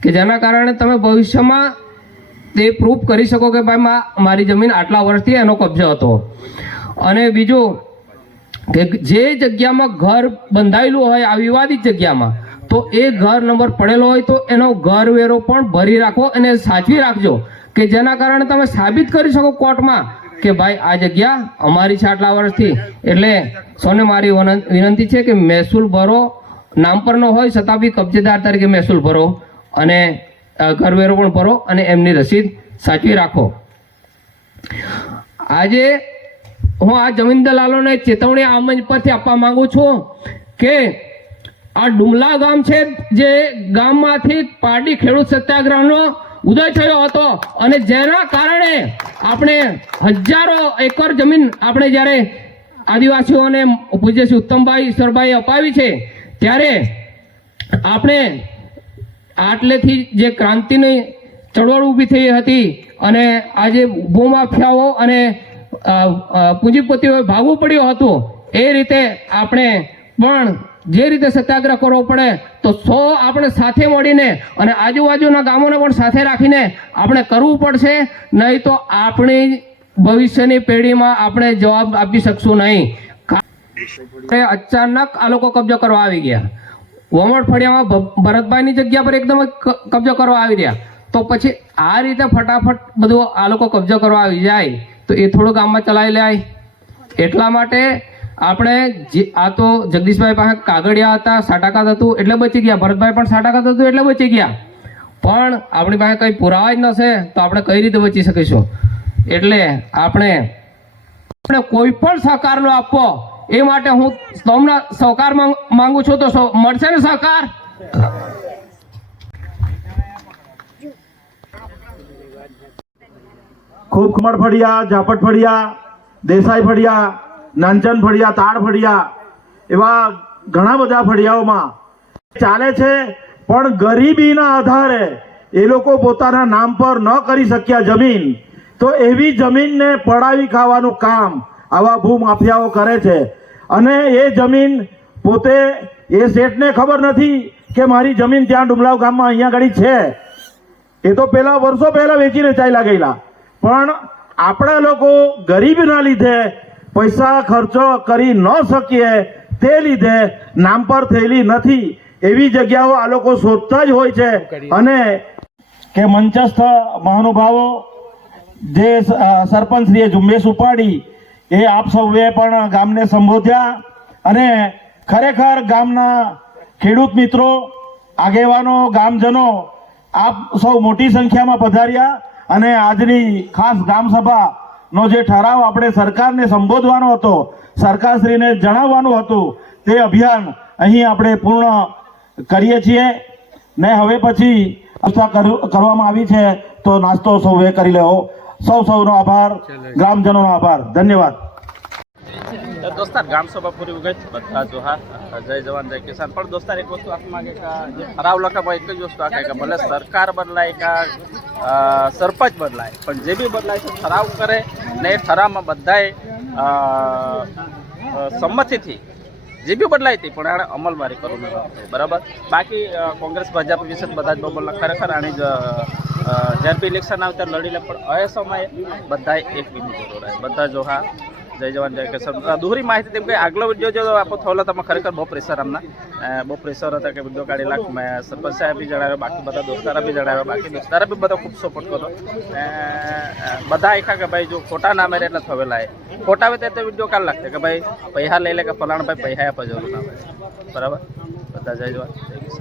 કે જેના કારણે તમે ભવિષ્યમાં તે પ્રૂફ કરી શકો કે ભાઈ મારી જમીન આટલા વર્ષથી એનો કબજો હતો. અને બીજું કે જે જગ્યામાં ઘર બંધાયેલું હોય આ વિવાદિત જગ્યામાં, તો એ ઘર નંબર પડેલો હોય તો એનો ઘર વેરો પણ ભરી રાખો અને સાચવી રાખજો, કે જેના કારણે તમે સાબિત કરી શકો કોર્ટમાં કે ભાઈ આ જગ્યા અમારી છે આટલા વર્ષથી. એટલે સૌને મારી વિનંતી છે કે મહેસૂલ ભરો, નામ પર ન હોય છતાં બી કબજેદાર તરીકે મહેસૂલ ભરો અને કરવેરો પણ ભરો અને એમની રસીદ સાચવી રાખો. આજે હું આ જમીન દલાલોને ચેતવણી આ મંચ પરથી આપવા માંગુ છું કે આ ડુમલા ગામ છે, જે ગામમાંથી પારડી ખેડૂત સત્યાગ્રહનો ઉદય થયો હતો અને જેના કારણે આપણે હજારો એકર જમીન આપણે જ્યારે આદિવાસીઓને પૂજ્ય શ્રી ઉત્તમભાઈ ઈશ્વરભાઈ અપાવી છે, ત્યારે આપણે આટલેથી જે ક્રાંતિની ચળવળ ઊભી થઈ હતી અને આજે ભૂમાફિયાઓ અને પૂંજીપતિઓએ ભાગવું પડ્યું હતું, એ રીતે આપણે પણ જે રીતે સત્યાગ્રહ કરવો પડે તો 100 આપણે સાથે મળીને અને આજુબાજુના ગામોને પણ સાથે રાખીને આપણે કરવું પડશે, નહીં તો આપણી ભવિષ્યની પેઢીમાં આપણે જવાબ આપી શકશું નહીં. અચાનક આ લોકો કબજો કરવા આવી ગયા, વમોડ ફળિયામાં ભરતભાઈની જગ્યા પર એકદમ કબજો કરવા આવી રહ્યા, તો પછી આ રીતે ફટાફટ બધું આ લોકો કબજો કરવા આવી જાય તો એ થોડું ગામમાં ચલાવી લેવાય. એટલા માટે આપણે આ તો જગદીશભાઈ પાસે કાગળિયા હતા, સાટાકાત હતું એટલે બચી ગયા, ભરતભાઈ પણ સાટાકાત હતું એટલે બચી ગયા, પણ આપણી પાસે કંઈ પુરાવા જ નશે તો આપણે કઈ રીતે બચી શકીશું. એટલે આપણે કોઈ પણ સહકાર નો આપવો, એ માટે હું તમને સહકાર માંગુ છું, તો મળશે ને સહકાર? ખૂબ કુમાર ફળિયા, ઝાપટ ફળિયા, દેસાઈ ફળિયા, નાનચંદ ફળિયા, તાળ ફળિયા, એવા ઘણા બધા ફળિયાઓમાં ચાલે છે. પણ ગરીબીના આધારે એ લોકો પોતાના નામ પર ન કરી શક્યા જમીન, તો એવી જમીનને પડાવી ખાવાનું કામ આવા ભૂમાફિયાઓ કરે છે. અને એ જમીન પોતે એ શેઠને ખબર નથી કે મારી જમીન ત્યાં ડુમલાવ ગામમાં અહીંયા આગળ છે, એ તો વર્ષો પહેલા વેચીને ચાલ્યા ગયેલા. પણ આપણા લોકો ગરીબીના લીધે પૈસા ખર્ચો કરી ન શકીએ તે લીધે નામ પર થયેલી નથી એવી જગ્યાઓ આ લોકો શોધતા જ હોય છે. અને કે મંચસ્થ મહાનુભાવો જે સરપંચશ્રીએ ઝુંબેશ ઉપાડી એ આપ સૌએ પણ ગામને સંબોધ્યા અને ખરેખર ગામના ખેડૂત મિત્રો, આગેવાનો, ગામજનો આપ સૌ મોટી સંખ્યામાં પધાર્યા અને આજની ખાસ ગામ સભાનો જે ઠરાવ આપણે સરકારને સંબોધવાનો હતો, સરકારશ્રીને જણાવવાનું હતું, તે અભિયાન અહીં આપણે પૂર્ણ કરીએ છીએ. ને હવે પછી વ્યવસ્થા કરવામાં આવી છે તો નાસ્તો સૌએ કરી લેવો. સૌનો આભાર, ગ્રામજનોનો આભાર, ધન્યવાદ. દોસ્તાર ગામ સભા પૂરી ગઈ, બધા જોહાર, જય જવાન જય કિસાન. પણ દોસ્તાર એક વસ્તુ આપ માંગે કે જે ઠરાવ લખાય એક જ વસ્તુ આખે કે ભલે સરકાર બદલાય કે સરપંચ બદલાય, પણ જે બી બદલાય તો ઠરાવ કરે ને એ ઠરાવમાં બધાએ સંમતિથી જે બી બદલાય હતી પણ આને અમલવારી કરવું બરાબર. બાકી કોંગ્રેસ ભાજપ વિશે બધા જ બબલના ખરેખર આની જ જ્યારે બી ઇલેક્શન આવે ત્યારે લડી લે, પણ એ સમયે બધાએ એક બીની જરૂર હોય. બધા જો હા, જય જવાન જય કિસાન. દોહરી માહિતી તેમ કે આગલો વિડીયો જો આપો થોલો તમે ખરેખર બહુ પ્રેશર આમના બહુ પ્રેશર હતા કે વિડીયો કાઢી લાખ. મેં સરપંચ સાહેબ બી જણાવ્યો, બાકી બધા દોસ્તારા બી જણાવ્યો, બાકી દોસ્તારા બી બધા ખૂબ સપોર્ટ કરો. બધા એકા કે ભાઈ જો ખોટા નામે એટલે થવેલા ખોટા આવે ત્યારે વિડીયો કાઢ લાગશે કે ભાઈ પૈસા લઈ લે કે ફલાણા ભાઈ પૈસા આપવા જરૂર ના હોય, બરાબર. બધા જય જવાન જય કિસાન.